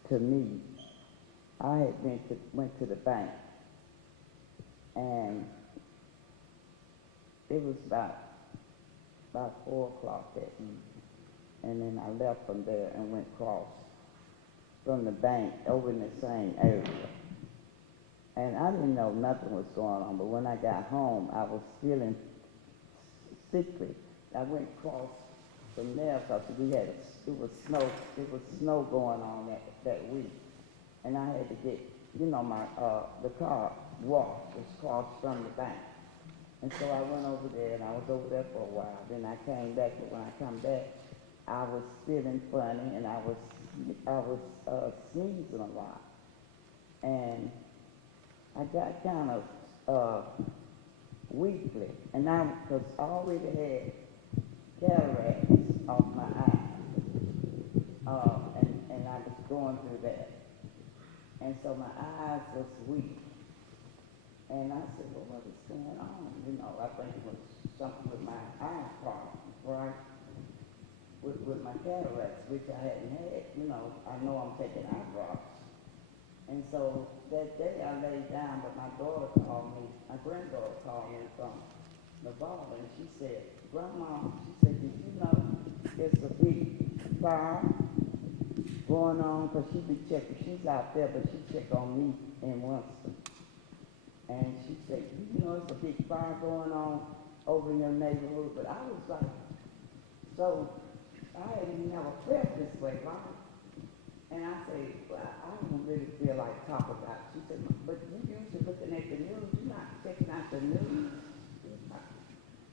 to me, I had went to the bank, and it was about 4 o'clock that evening. And then I left from there and went across from the bank over in the same area. And I didn't know nothing was going on, but when I got home, I was feeling sickly. I went across from there because it was snow going on that week. And I had to get, the car washed across from the bank. And so I went over there, and I was over there for a while. Then I came back, but when I come back, I was feeling funny, and I was sneezing a lot. And I got kind of weakly, and because I already had cataracts off my eyes, and I was going through that. And so my eyes was weak. And I said, well, what is going on? I think it was something with my eye problems, right? With my cataracts, which I hadn't had. I know I'm taking eye drops. And so that day I laid down, but my granddaughter called me from Nevada, and she said, Grandma, she said, did you know there's a big fire going on? Because she be checking, she's out there, but she checked on me in Winston. And she said, you know, it's a big fire going on over in your neighborhood. But I was like, so I hadn't never felt this way, right? And I said, well, I don't really feel like talking about it. She said, but you usually looking at the news, you're not checking out the news.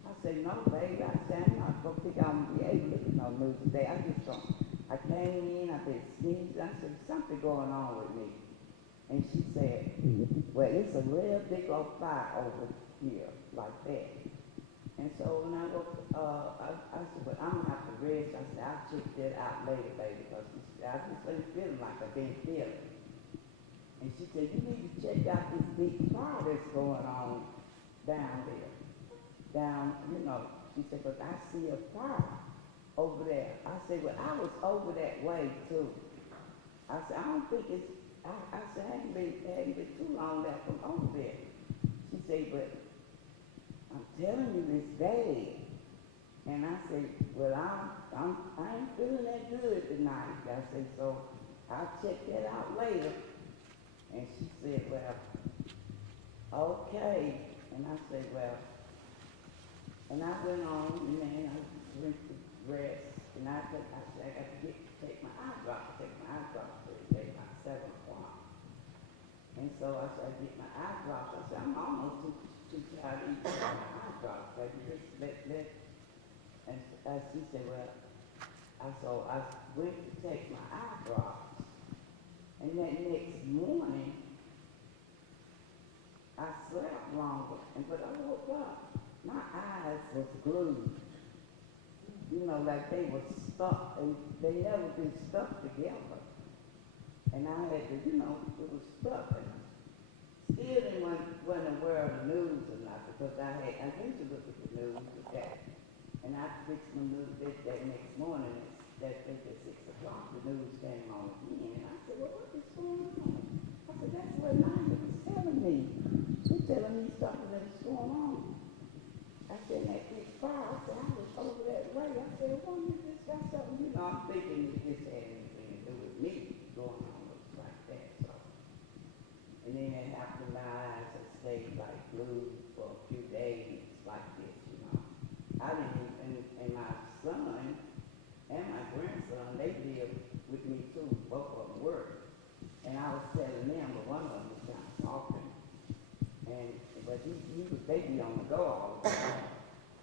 I said, no, baby. I said, I'm not going to think I'm going to be able to look at no news today. I came in, I've been sneezing. I said, something going on with me. And she said, well, it's a real big old fire over here, like that. And so when I go, I said, well, I'm going to have to rest. I said, I'll check that out later, baby, because I just ain't feeling like I've been feeling. And she said, you need to check out this big fire that's going on down there. She said, but I see a fire over there. I said, well, I was over that way, too. I said, I don't think it's, I said, I hadn't been too long there from over there. She said, but I'm telling you, it's bad. And I said, well, I ain't feeling that good tonight. I said, so I'll check that out later. And she said, well, okay. And I said, well, and I went on, and then I went to rest, and I said, I got to take my eye drops, today by 7 o'clock. And so I said, I get my eye drops. I said, I'm almost too tired to eat my eye drops. Baby, just let. And she said, well, so I went to take my eye drops, and that next morning, I slept longer, but I woke up. My eyes was glued, like they were stuck. They never been stuck together. And I had to, it was stuck. And still didn't want to wear the news or nothing. because I used to look at the news with that. And I fixed my news that next morning, at 6 o'clock, the news came on again. And I said, well, what is going on? I said, that's what Nigel was telling me. He's telling me something that's going on. I said, that big fire, I said, I was over that way. I said, I wonder if this got something, you know, I'm thinking if this had anything to do with me going on like that, so. And then after my eyes, I stayed like blue for a few days like this, you know. I didn't even, and my son and my grandson, they live with me too, both of them work. And I was telling them, but one of them was kind of talking. But they be on the go all the time.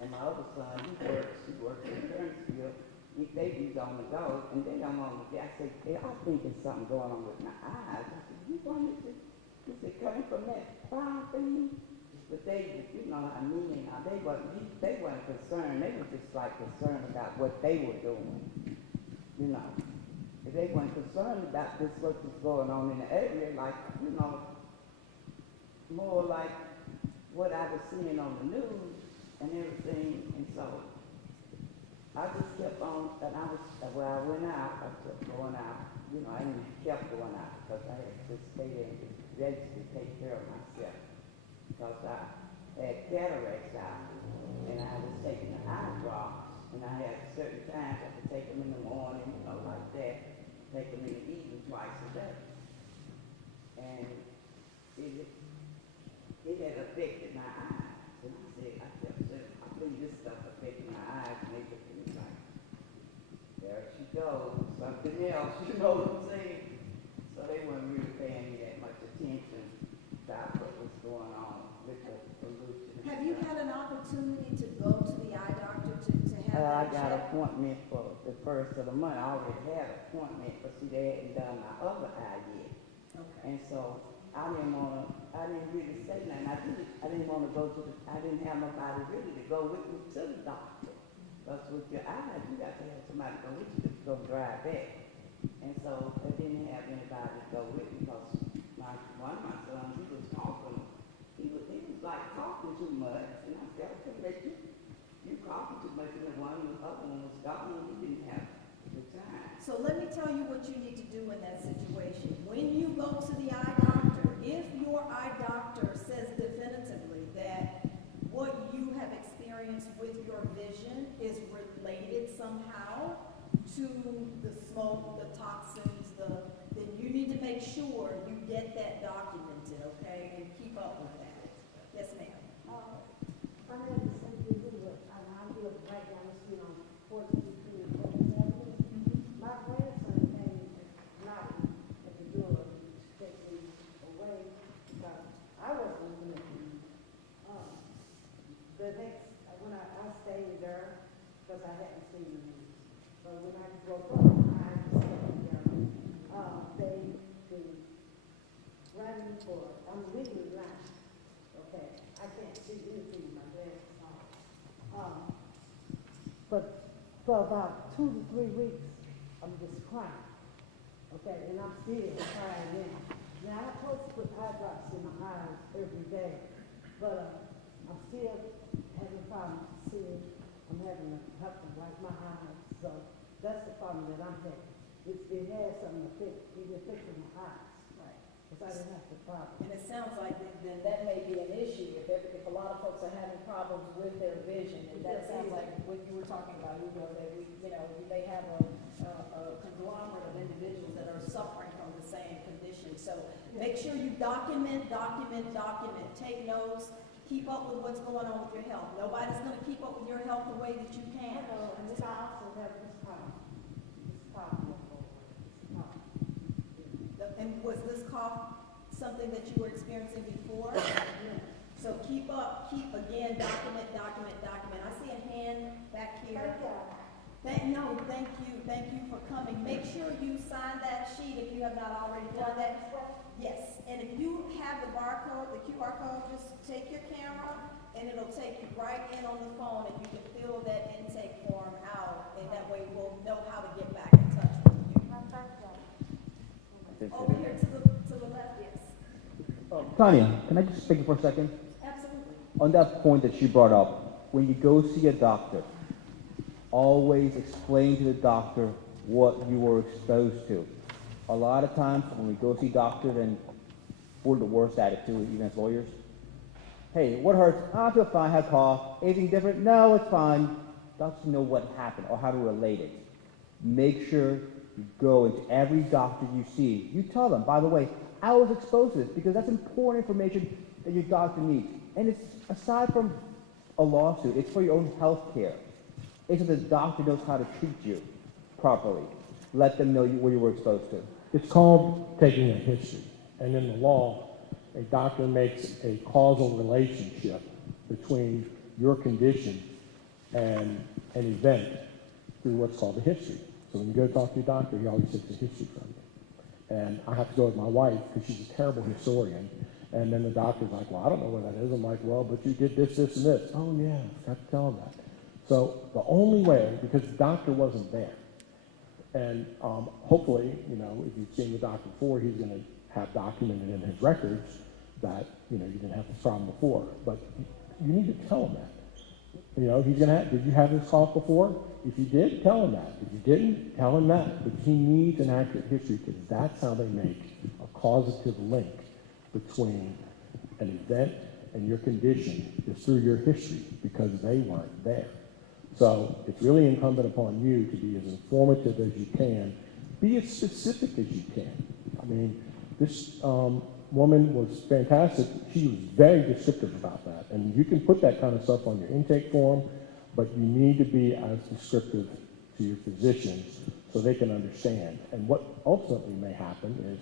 And my other son, he works in Turnsville. They be on the go, and they don't want to. I said, I think there's something going on with my eyes. I said, you want it to? He said, coming from that fire thing? But they, you know, I mean, they weren't concerned. They were just like concerned about what they were doing. You know, if they weren't concerned about this, what was going on in the area, like, you know, more like what I was seeing on the news and everything. And so I just kept on, and I went out, I kept going out. You know, I kept going out because I had to stay there and get ready to take care of myself. Because I had cataracts out, and I was taking the eye drops, and I had certain times I could take them in the morning, you know, like that, take them in the evening twice a day. And it had affected my eyes. And I kept saying, I think this stuff affected my eyes, and they looked at me like, there she goes, something else, you know what I'm saying? So they weren't really paying me that much attention about what was going on with the pollution. Have you had an opportunity to go to the eye doctor to have I that got an checked? appointment for the first of the month. I already had an appointment, but see, they hadn't done my other eye yet. Okay. And so I didn't really say nothing. I didn't want to go to I didn't have nobody really to go with me to the doctor. Because with your eyes, you got to have somebody go with you to go drive back. And so I didn't have anybody to go with me because one of my sons, he was talking. He was like talking too much. And I said, okay, but you talking too much. And the other one was gone. He didn't have the time. So let me tell you what you need to do in that situation. When you go to the eye doctor, if your eye doctor says definitively that what you have experienced with your vision is related somehow to the smoke, the toxins, then you need to make sure you get that documented, okay, and keep up with that. Yes, ma'am. My name is Cynthia Woodward, and I live right down the street on 14th Street and 14th Avenue. My grandson came knocking at the door to take me away because I wasn't looking at him. When I stayed there because I hadn't seen him. But when I woke up, I stayed there. They ran me for it. I'm legally blind. Okay, I can't see anything with my glasses on. But for about 2 to 3 weeks, I'm just crying. Okay, and I'm still crying now. Now I'm supposed to put eye drops in my eyes every day, but I'm still having problems seeing. I'm having to wipe my eyes, so that's the problem that I'm having. It has something it affected my eyes. Right. Because I didn't have the problem. And it sounds like then that may be an issue if a lot of folks are having problems with their vision. And that sounds like what you were talking about, that you may have a conglomerate of individuals that are suffering from the same condition. So make sure you document, take notes, keep up with what's going on with your health. Nobody's going to keep up with your health the way that you can. And then I also have this problem. And was this cough something that you were experiencing before? So keep again, document. I see a hand back here. Thank you for coming. Make sure you sign that sheet if you have not already done that. Yes, and if you have the barcode, the QR code, just take your camera and it'll take you right in on the phone and you can fill that intake form out, and that way we'll know how to get back in touch with you. Over here to the left, yes. Tanya, can I just speak for a second? Absolutely. on that point that you brought up, when you go see a doctor, always explain to the doctor what you were exposed to. A lot of times when we go see doctors, and we're the worst at it too, even as lawyers. Hey, what hurts? I feel fine, I have cough. Anything different? No, it's fine. Doctors know what happened or how to relate it. Make sure you go into every doctor you see. You tell them, by the way, I was exposed to this, because that's important information that your doctor needs. And it's aside from a lawsuit, it's for your own health care. It's so the doctor knows how to treat you properly. Let them know what you were exposed to. It's called taking a history. And in the law, a doctor makes a causal relationship between your condition and an event through what's called a history. So when you go talk to your doctor, he always takes a history from you. And I have to go with my wife because she's a terrible historian. And then the doctor's like, well, I don't know what that is. I'm like, well, but you did this, this, and this. Oh, yeah, I forgot to tell him that. So the only way, because the doctor wasn't there, and hopefully, you know, if you've seen the doctor before, he's going to have documented in his records that, you know, you didn't have this problem before. But you need to tell him that. You know, he's going to have, did you have this cough before? If you did, tell him that. If you didn't, tell him that. But he needs an accurate history, because that's how they make a causative link between an event and your condition is through your history, because they weren't there. So it's really incumbent upon you to be as informative as you can, be as specific as you can. I mean, this woman was fantastic. She was very descriptive about that. And you can put that kind of stuff on your intake form, but you need to be as descriptive to your physicians so they can understand. And what ultimately may happen is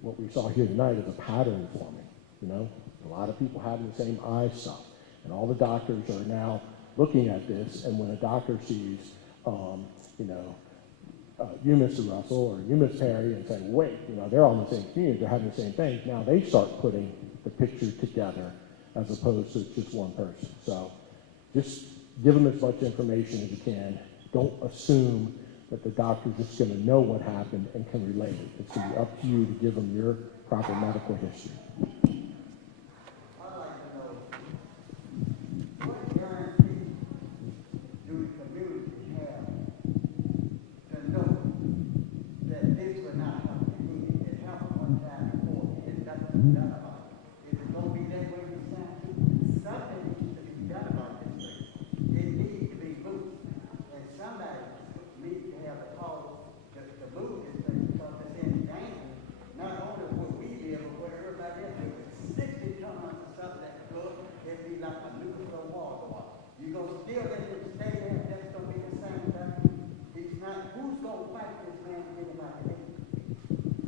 what we saw here tonight is a pattern forming. You know, a lot of people having the same eye stuff, and all the doctors are now looking at this. And when a doctor sees, you, Mr. Russell, or you, Miss Perry, and saying, wait, you know, they're all in the same community, they're having the same thing. Now they start putting the picture together as opposed to just one person. So just give them as much information as you can. Don't assume that the doctor's just going to know what happened and can relate it. It's going to be up to you to give them your proper medical history. I'd like to know, what guarantee do the community have to know that this will not happen again? It happened one time before, and nothing was done about it. Is it going to be that way this time? Something needs to be done about this thing. It needs to be moved. And somebody needs to have the cause to move this thing, because it's in danger. Not only what we live, but what everybody else lives. 60 tons of something that could, it'd be like a nuclear war go off. You gonna still let him stay there? That's gonna be the same thing. He's not. Who's gonna fight this man to get him out of here?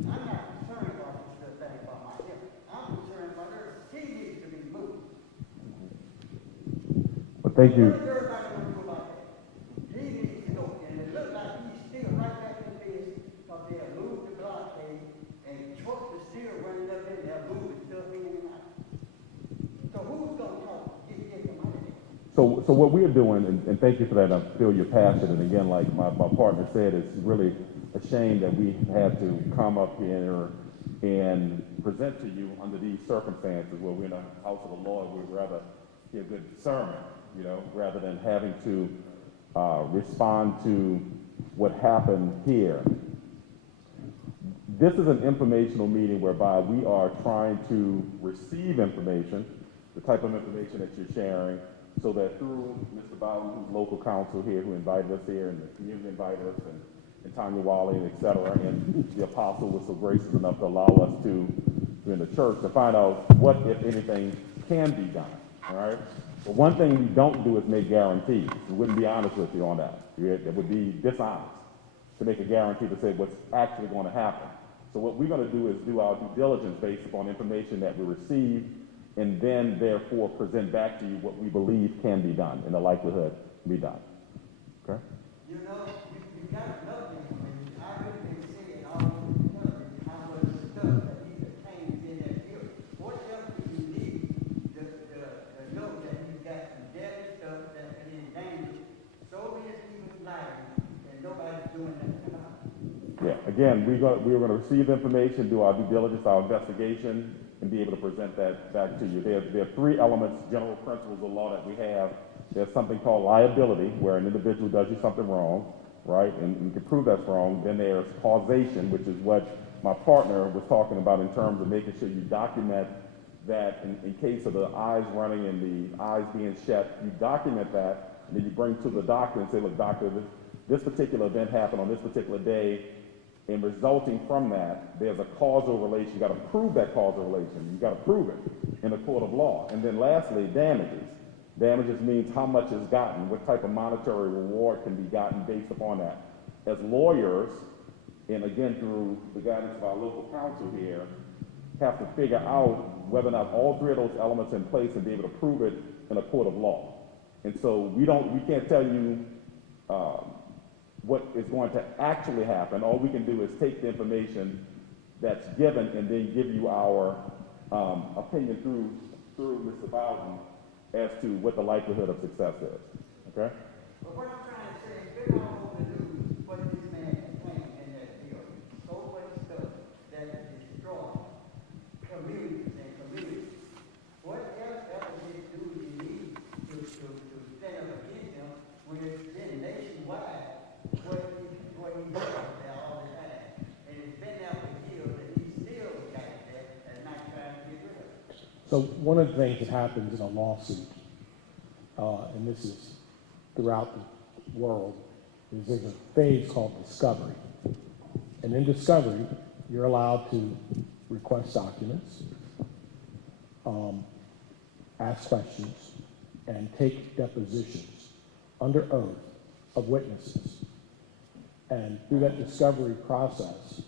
I'm not concerned about this little thing about my hip. I'm concerned about her. He needs to be moved. Well, thank you. What is everybody gonna do about that? He needs to go, and it looks like he's still right back in this, because they have moved the blockade, and trucks are still running up in there, moving stuff in and out. So who's gonna talk? Get them out of there? So what we're doing, and thank you for that, I feel your passion, and again, like my partner said, it's really a shame that we had to come up here and present to you under these circumstances where we're in the house of the Lord. We'd rather hear a good sermon, you know, rather than having to respond to what happened here. This is an informational meeting whereby we are trying to receive information, the type of information that you're sharing, so that through Mr. Bowden, who's local counsel here, who invited us here, and the community invited us, and Tanya Wally, and et cetera, and the apostle was so gracious enough to allow us to, in the church, to find out what, if anything, can be done, all right? But one thing we don't do is make guarantees. We wouldn't be honest with you on that. It would be dishonest to make a guarantee to say what's actually going to happen. So what we're going to do is do our due diligence based upon information that we receive, and then therefore present back to you what we believe can be done, and the likelihood be done. Okay? You know, you got another information. I heard them saying all over the television how much stuff that he contains in that building. What else do you need to know that he's got some deadly stuff that can endanger so many people's lives and nobody's doing nothing about it? Yeah, again, we're going to receive information, do our due diligence, our investigation, and and be able to present that back to you. There are three elements, general principles of law that we have. There's something called liability, where an individual does you something wrong, right, and you can prove that's wrong. Then there's causation, which is what my partner was talking about in terms of making sure you document that in case of the eyes running and the eyes being shut, you document that, and then you bring to the doctor and say, look, doctor, this particular event happened on this particular day, and resulting from that, there's a causal relation. You got to prove that causal relation. You got to prove it in a court of law. And then lastly, damages. Damages means how much is gotten, what type of monetary reward can be gotten based upon that. As lawyers, and again through the guidance of our local counsel here, have to figure out whether or not all three of those elements are in place and be able to prove it in a court of law. And so we can't tell you what is going to actually happen. All we can do is take the information that's given and then give you our opinion through Mr. Bowden as to what the likelihood of success is, okay? But what I'm trying to say is, been all over the news what this man is playing in that building. So much stuff that destroys communities and communities. What else evidence do you need to stand up against him when it's been nationwide what he does there all the time? And it's been there for years and he still got it there and not trying to get rid of it. So one of the things that happens in a lawsuit, and this is throughout the world, is there's a phase called discovery. And in discovery, you're allowed to request documents, ask questions, and take depositions under oath of witnesses. And through that discovery process,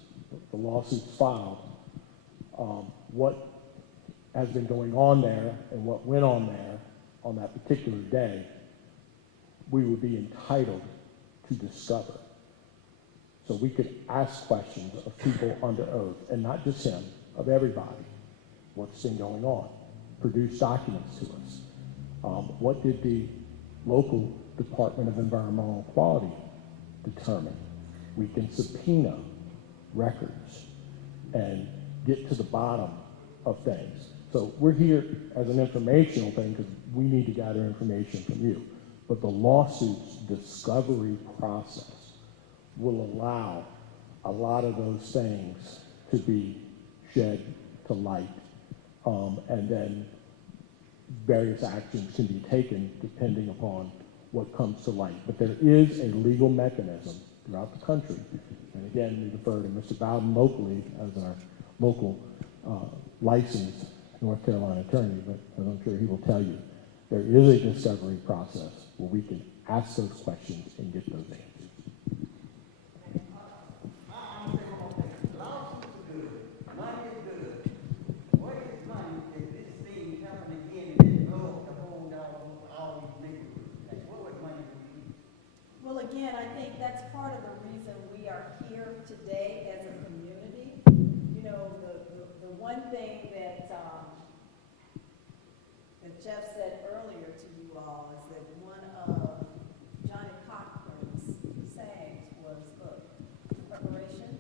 the lawsuit's filed, what has been going on there and what went on there on that particular day, we would be entitled to discover. So we could ask questions of people under oath, and not just him, of everybody, what's been going on. Produce documents to us. What did the local Department of Environmental Quality determine? We can subpoena records and get to the bottom of things. So we're here as an informational thing because we need to gather information from you. But the lawsuit's discovery process will allow a lot of those things to be shed to light, and then various actions can be taken depending upon what comes to light. But there is a legal mechanism throughout the country. And again, we defer to Mr. Bowden locally as our local licensed North Carolina attorney, but as I'm sure he will tell you, there is a discovery process where we can ask those questions and get those answers. Lawsuits are good. Money is good. What is money if this thing happen again and it blow up the whole all these neighborhoods? Like, what would money do? Well, again, I think that's part of the reason we are here today as a community. You know, the one thing that Jeff said earlier to you all is that one of Johnny Cochran's sayings was, look, preparation,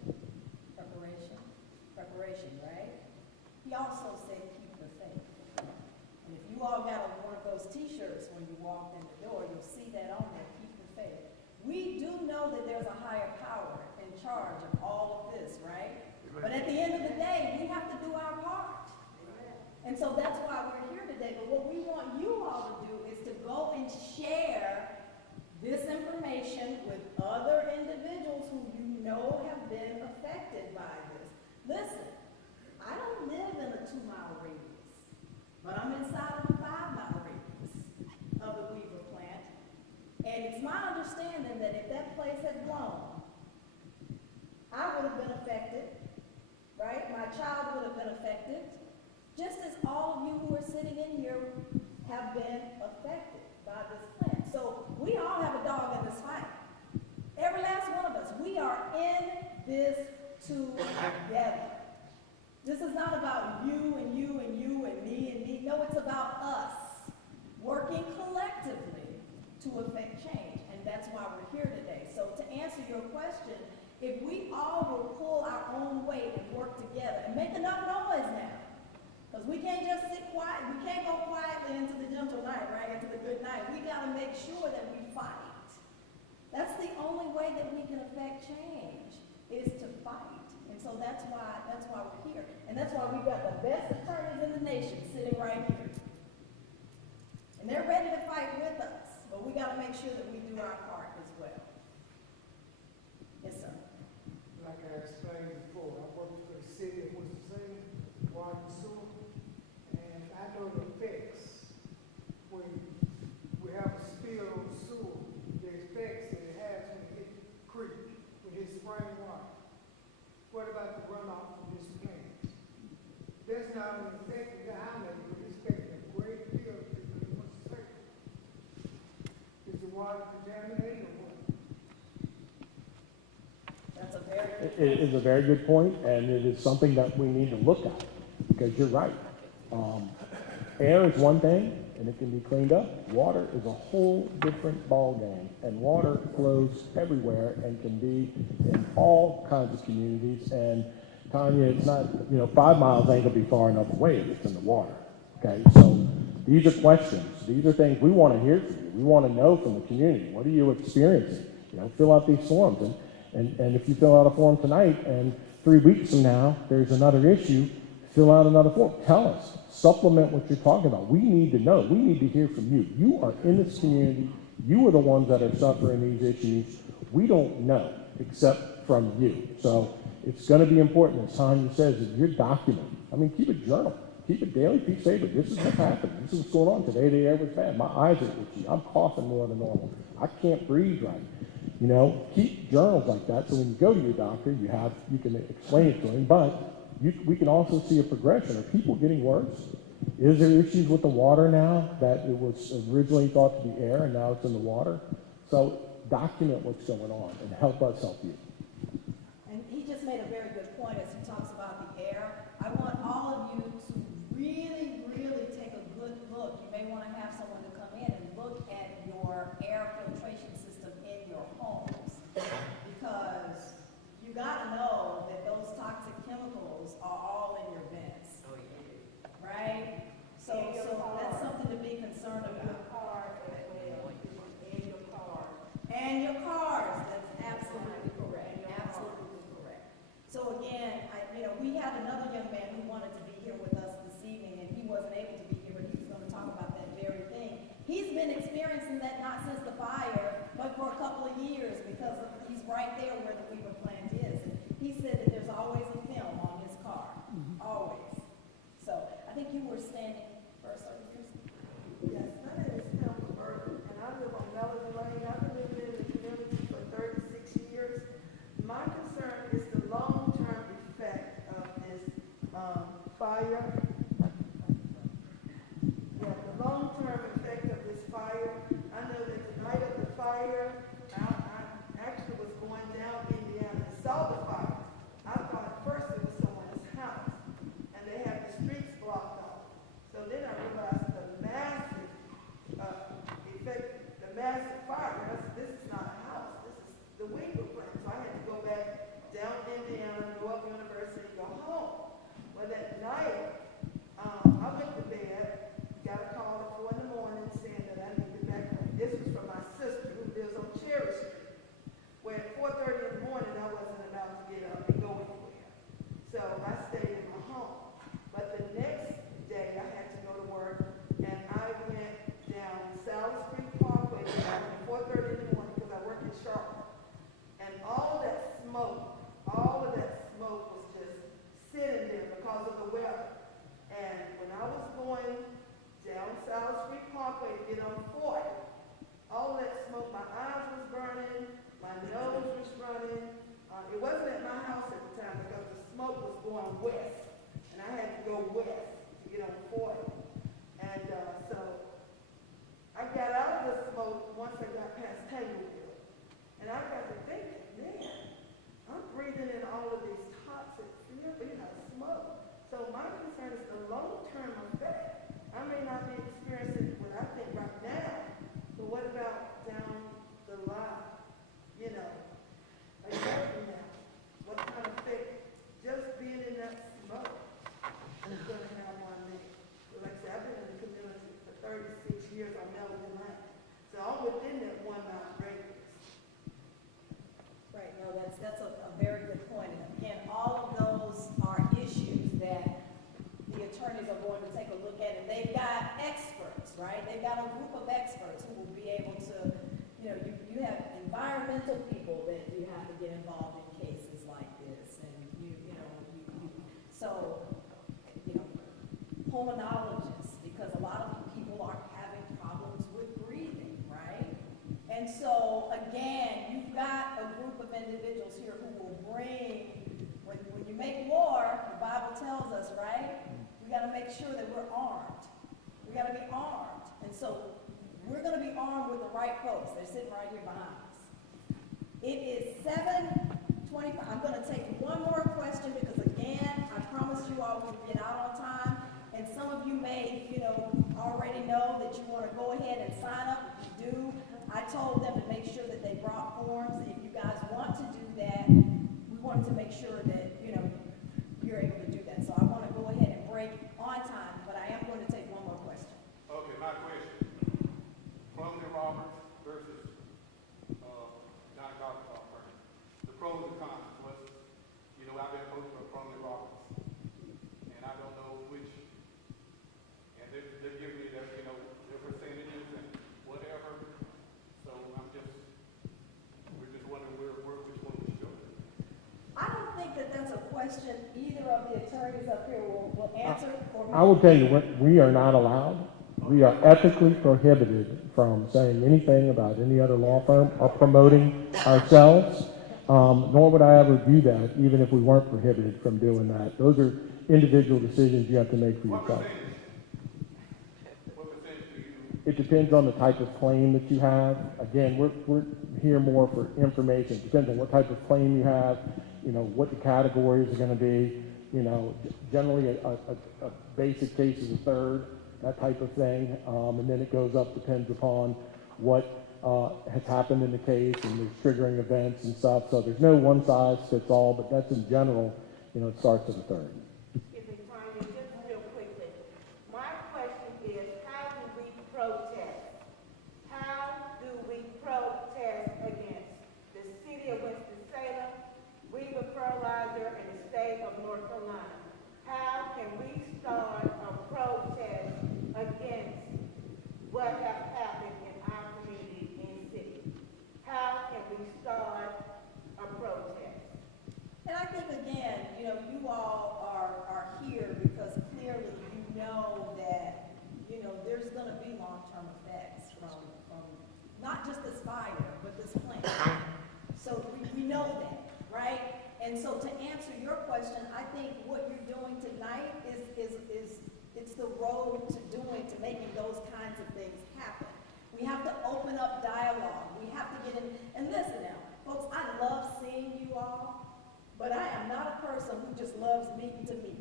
preparation, preparation, right? He also said keep the faith. And if you all got one of those t-shirts when you walked in the door, you'll see that on there, keep the faith. We do know that there's a higher power in charge of all of this, right? But at the end of the day, we have to do our part. And so that's why we're here today. But what we want you all to do is to go and share this information with other individuals who you know have been affected by this. Listen, I don't live in a 2-mile radius, but I'm inside of a 5-mile radius of the Weaver plant. And it's my understanding that if that place had blown, I would have been affected, right? My child would have been affected. Just as all of you who are sitting in here have been affected by this plant. So we all have a dog in this fight. Every last one of us. We are in this together. This is not about you and you and you and me and me. No, it's about us working collectively to affect change. And that's why we're here today. So to answer your question, if we all will pull our own weight and work together and make enough noise now, gotta make sure that we fight. That's the only way that we can affect change, is to fight. And so that's why we're here. And that's why we've got the best attorneys in the nation sitting right here. And they're ready to fight with us, but we gotta make sure that we do our part as well. Yes, sir. Like I explained before, I worked for the city of Winston-Salem, water and sewer, and I know the effects when we have a spill on sewer, the effects that it has when it hits the creek, when it hits spring water. What about the runoff from this plant? That's not only affecting the island, but it's affecting a great deal of people in Winston-Salem. Is the water contaminated or what? That's a very good It is a very good point, and it is something that we need to look at, because you're right. Air is one thing, and it can be cleaned up. Water is a whole different ballgame, and water flows everywhere and can be in all kinds of communities. And Tanya, it's not, 5 miles ain't gonna be far enough away if it's in the water. Okay, so these are questions. These are things we want to hear from you. We want to know from the community. What are you experiencing? Fill out these forms. And if you fill out a form tonight and 3 weeks from now there's another issue, fill out another form. Tell us. Supplement what you're talking about. We need to know. We need to hear from you. You are in this community. You are the ones that are suffering these issues. We don't know except from you. So it's going to be important, as Tanya says, that you're documenting. Keep a journal. Keep a daily piece of paper. This is what happened. This is what's going on. Today the air was bad. My eyes are itchy. I'm coughing more than normal. I can't breathe right. Keep journals like that, so when you go to your doctor, you can explain it to him, but we can also see a progression. Are people getting worse? Is there issues with the water now that it was originally thought to be air and now it's in the water? So document what's going on and help us help you. And he just made a very good point as he talks about the air. I want all of you to really, really take a good look. You may want to have someone to come in and look at your air filtration system in your homes, because you got to know that those toxic chemicals are all in your vents. Oh, yeah. Right? So that's something to be concerned about. And your cars. That's absolutely correct. Absolutely correct. So again, we had another young man who wanted to be here with us this evening, and he wasn't able to be here, but he was going to talk about that very thing. He's been experiencing that not since the fire, but for a couple of years, because he's right there where the Weaver plant is. And he said that there's always a film on his car. Always. So I think you were standing first, are you, Kristen? Yes, my name is Pamela Burton, and I live on Melody Lane. I've been living in the community for 36 years. My concern is the long-term effect of this fire. Yeah, the long-term effect of this fire. I know that the night of the fire, I actually was going down Indiana and saw the fire. I thought at first it was someone's house, and they had the streets blocked off. So then I realized the massive effect, the massive fire. This is not a house. This is the Weaver plant. So I had to go back down Indiana, go up University, go home. Well, that night, I went to bed, got a call at 4 in the morning. right? They've got a group of experts who will be able to, you have environmental people that you have to get involved in cases like this, and pulmonologists, because a lot of people are having problems with breathing, right? And so, again, you've got a group of individuals here who will bring, when you make war, the Bible tells us, right? We got to make sure that we're armed. We got to be armed. And so, we're going to be armed with the right folks. They're sitting right here behind us. It is 7:25. I'm going to take one more question because, again, I promised you all we would get out on time. And some of you may, already know that you want to go ahead and sign up. If you do, I told them to make sure that they brought forms. If you guys want to do that, we wanted to make sure that, you're able to do that. So I want to go ahead and break on time, but I am going to take one more question. Okay, my question. Plumley Roberts versus John Carson law firm. The pros and cons. I've been opposed to Plumley Roberts, and I don't know which. And they're giving me their, their percentages and whatever. So we're just wondering which one we should go with. I don't think that that's a question either of the attorneys up here will answer for me. I will tell you, we are not allowed. We are ethically prohibited from saying anything about any other law firm or promoting ourselves. Nor would I ever do that, even if we weren't prohibited from doing that. Those are individual decisions you have to make for yourself. What percentage do you? It depends on the type of claim that you have. Again, we're here more for information. It depends on what type of claim you have, what the categories are going to be. Generally a basic case is a third, that type of thing. And then it goes up, depends upon what has happened in the case, and there's triggering events and stuff. So there's no one size fits all, but that's in general, it starts at a third. Excuse me, Tanya, just real quickly. My question is, how do we protest? How do we protest against the city of Winston-Salem, Fertilizer, and the state of North Carolina? How can we start a protest against what has happened in our community in the city? How can we start a protest? And I think, again, you all are here because clearly you know that, there's going to be long-term effects from not just this fire, but this plant. So we know that, right? And so to answer your question, I think what you're doing tonight is it's the road to making those kinds of things happen. We have to open up dialogue. We have to get in, and listen now, folks, I love seeing you all, but I am not a person who just loves meeting to meet.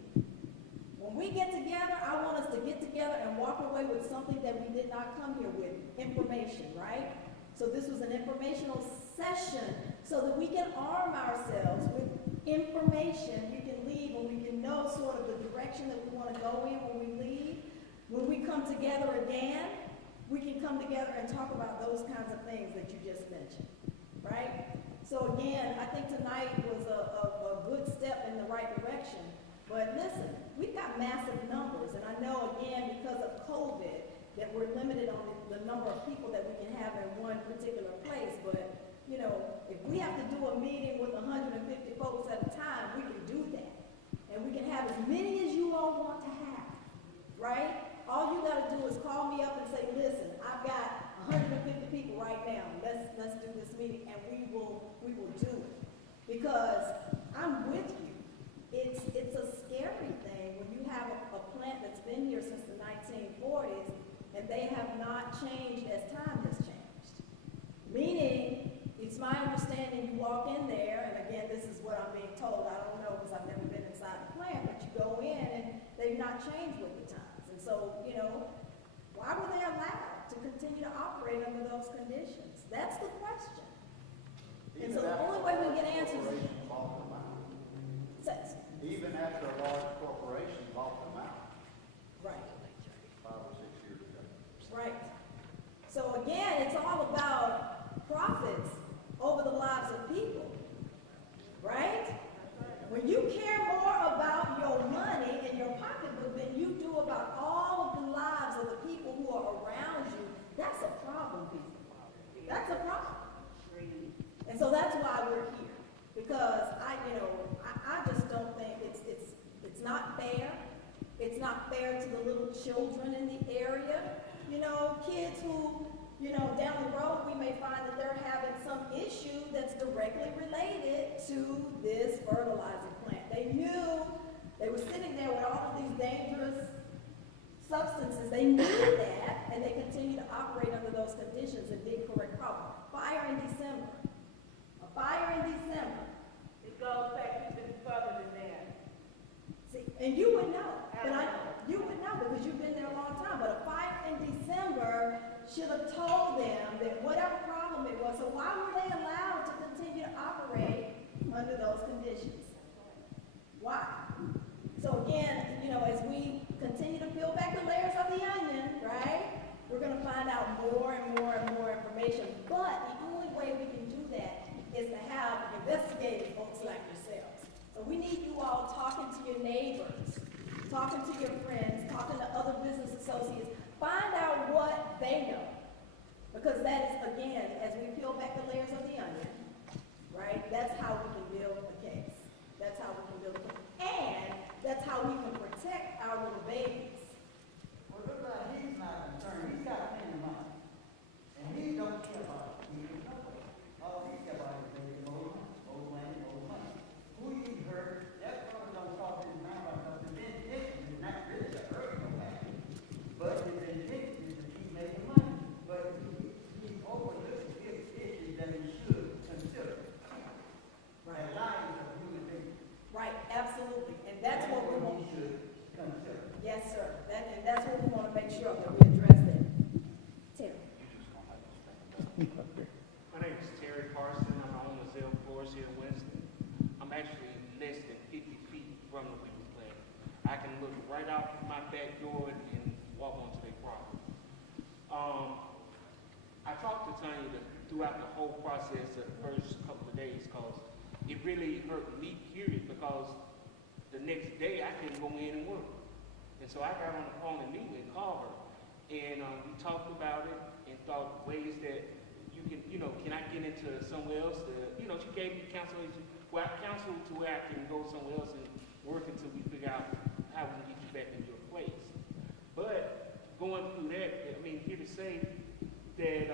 When we get together, I want us to get together and walk away with something that we did not come here with, information, right? So this was an informational session so that we can arm ourselves with information. We can leave and we can know sort of the direction that we want to go in when we leave. When we come together again, we can come together and talk about those kinds of things that you just mentioned, right? So again, I think tonight was a good step in the right direction. But listen, we've got massive numbers, and I know again because of COVID that we're limited on the number of people that we can have in one particular place. But if we have to do a meeting with 150 folks at a time, we can do that, and we can have as many as you all want to have, right? All you got to do is call me up and say, listen, I've got 150 people right now. Let's do this meeting, and we will do it. Because I'm with you. It's a scary thing when you have a plant that's been here since the 1940s, and they have not changed as time has changed. Meaning, it's my understanding you walk in there, and again, this is what I'm being told. I don't know because I've never been inside the plant, but you go in and they've not changed with the times. And so, why were they allowed to continue to operate under those conditions? That's the question. And so the only way we get answers is even after a large corporation bought them out. Right. 5 or 6 years ago. Right. So again, it's all about profits over the lives of people. Right? When you care more about your money and your pocketbook than you do about all of the lives of the people who are around the area. You know, kids who, you know, down the road, we may find that they're having some issue that's directly related to this fertilizer plant. They knew, they were sitting there with all of these dangerous substances. They knew that, and they continue to operate under those conditions and didn't correct problem. Fire in December. A fire in December. It goes back even further than that. See, and you would know. You would know because you've been there a long time. But a fire in December should have told them that whatever problem it was. So why were they allowed to continue to operate under those conditions? Why? So again, you know, as we continue to peel back the layers of the onion, right, we're going to find out more and more and more information. But the only way we can do that is to have investigative folks like yourselves. So we need you all talking to your neighbors, talking to your friends, talking to other business associates. Find out what they know. Because that is, again, as we peel back the layers of the onion, right, that's how we can build a case. That's how we can build a case. And that's how we can protect our little babies. Well, look like he's not concerned. He's got plenty of money. And he don't care about it. He don't know. All he care about is making more money, more money. Who you hurt, that brother don't talk to his mind about the intention is not really to hurt nobody. But his intention is to keep making money. But he overlooks his issues that he should consider. Right. The lives of human beings. Right, absolutely. And that's what we want. He should consider. Yes, sir. And that's what we want to make sure that we address that. Terry. My name is Terry Carson. I'm on the Zell floors here in Winston. I'm actually less than 50 feet from the people plant. I can look right out my back door and walk onto their property. I talked to Tanya throughout the whole process of the first couple of days because it really hurt me, period, because the next day I couldn't go in and work. And so I got on the phone immediately and called her. And we talked about it and thought ways that you can, you know, can I get into somewhere else to, you know, she gave me counsel to where I can go somewhere else and work until we figure out how we can get you back in your place. But going through that, I mean, here to say that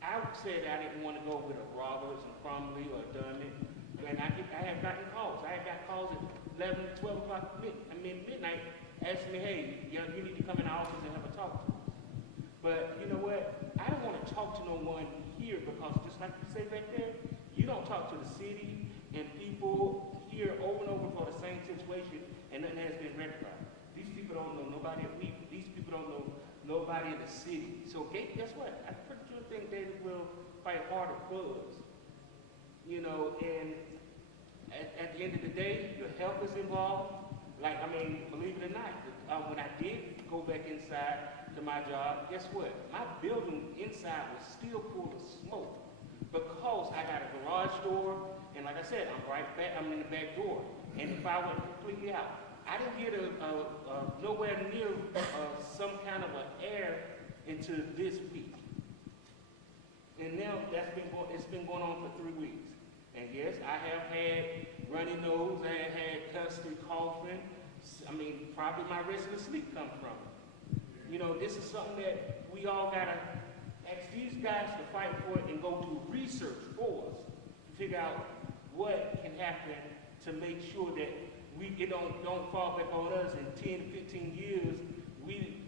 I said I didn't want to go with a Roberts and Cromley or Dunman. And I have gotten calls. I have got calls at 11, 12 o'clock midnight asking me, hey, you need to come in the office and have a talk to us. But you know what? I don't want to talk to no one here because just like you say back there, you don't talk to the city and people here over and over for the same situation and nothing has been rectified. These people don't know nobody at Weaver. These people don't know nobody in the city. So guess what? I pretty sure think they will fight harder for us. You know, and at the end of the day, your health is involved. Like, I mean, believe it or not, when I did go back inside to my job, guess what? My building inside was still full of smoke because I got a garage door, and like I said, I'm in the back door. And if I went completely out, I didn't get nowhere near some kind of an air into this week. And now it's been going on for 3 weeks. And yes, I have had runny nose, I have had constant coughing. I mean, probably my restless sleep comes from it. You know, this is something that we all gotta ask these guys to fight for it and go do research for us to figure out what can happen to make sure that it don't fall back on us in 10 to 15 years. We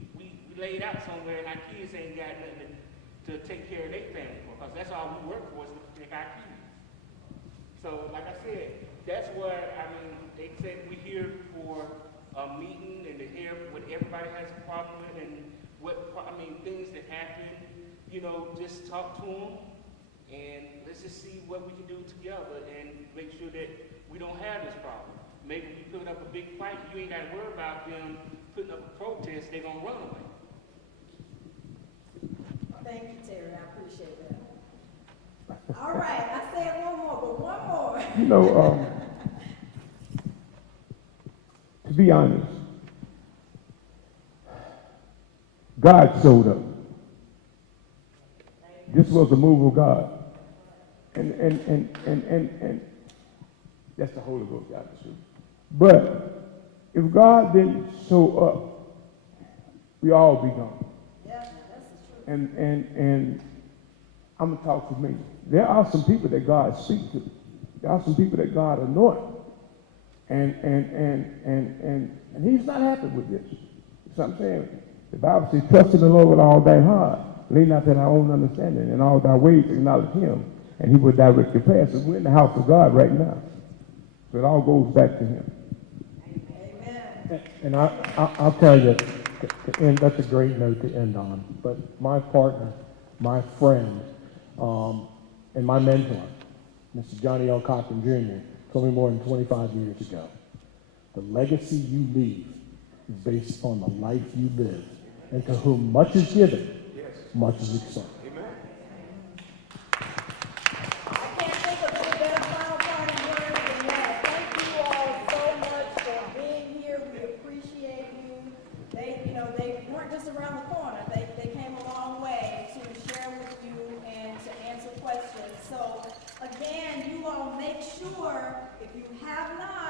laid out somewhere and our kids ain't got nothing to take care of their family for, because that's all we work for is to protect our kids. So, like I said, that's where, I mean, they said we're here for a meeting and to hear what everybody has a problem with and things that happen, you know, just talk to them and let's just see what we can do together and make sure that we don't have this problem. Maybe we put up a big fight, you ain't got to worry about them putting up a protest, they're going to run away. Thank you, Terry. I appreciate that. All right, I said one more, but one more. You know, to be honest, God showed up. This was a move of God. And that's the Holy Ghost, God is true. But if God didn't show up, we all be gone. Yeah, that's true. And I'm gonna talk for me. There are some people that God speaks to. There are some people that God anoint. And he's not happy with this. You know what I'm saying? The Bible says, trust in the Lord with all thy heart. Lean not to thy own understanding. In all thy ways acknowledge him, and he will direct your path. So we're in the house of God right now. So it all goes back to him. Amen. And I'll tell you, and that's a great note to end on, but my partner, my friend, and my mentor, Mr. Johnny L. Cochran Jr., told me more than 25 years ago, the legacy you leave is based on the life you live, and to whom much is given, much is expected. I can't think of any better final parting words than that. Thank you all so much for being here. We appreciate you. They weren't just around the corner. They came a long way to share with you and to answer questions. So again, you all make sure, if you have not,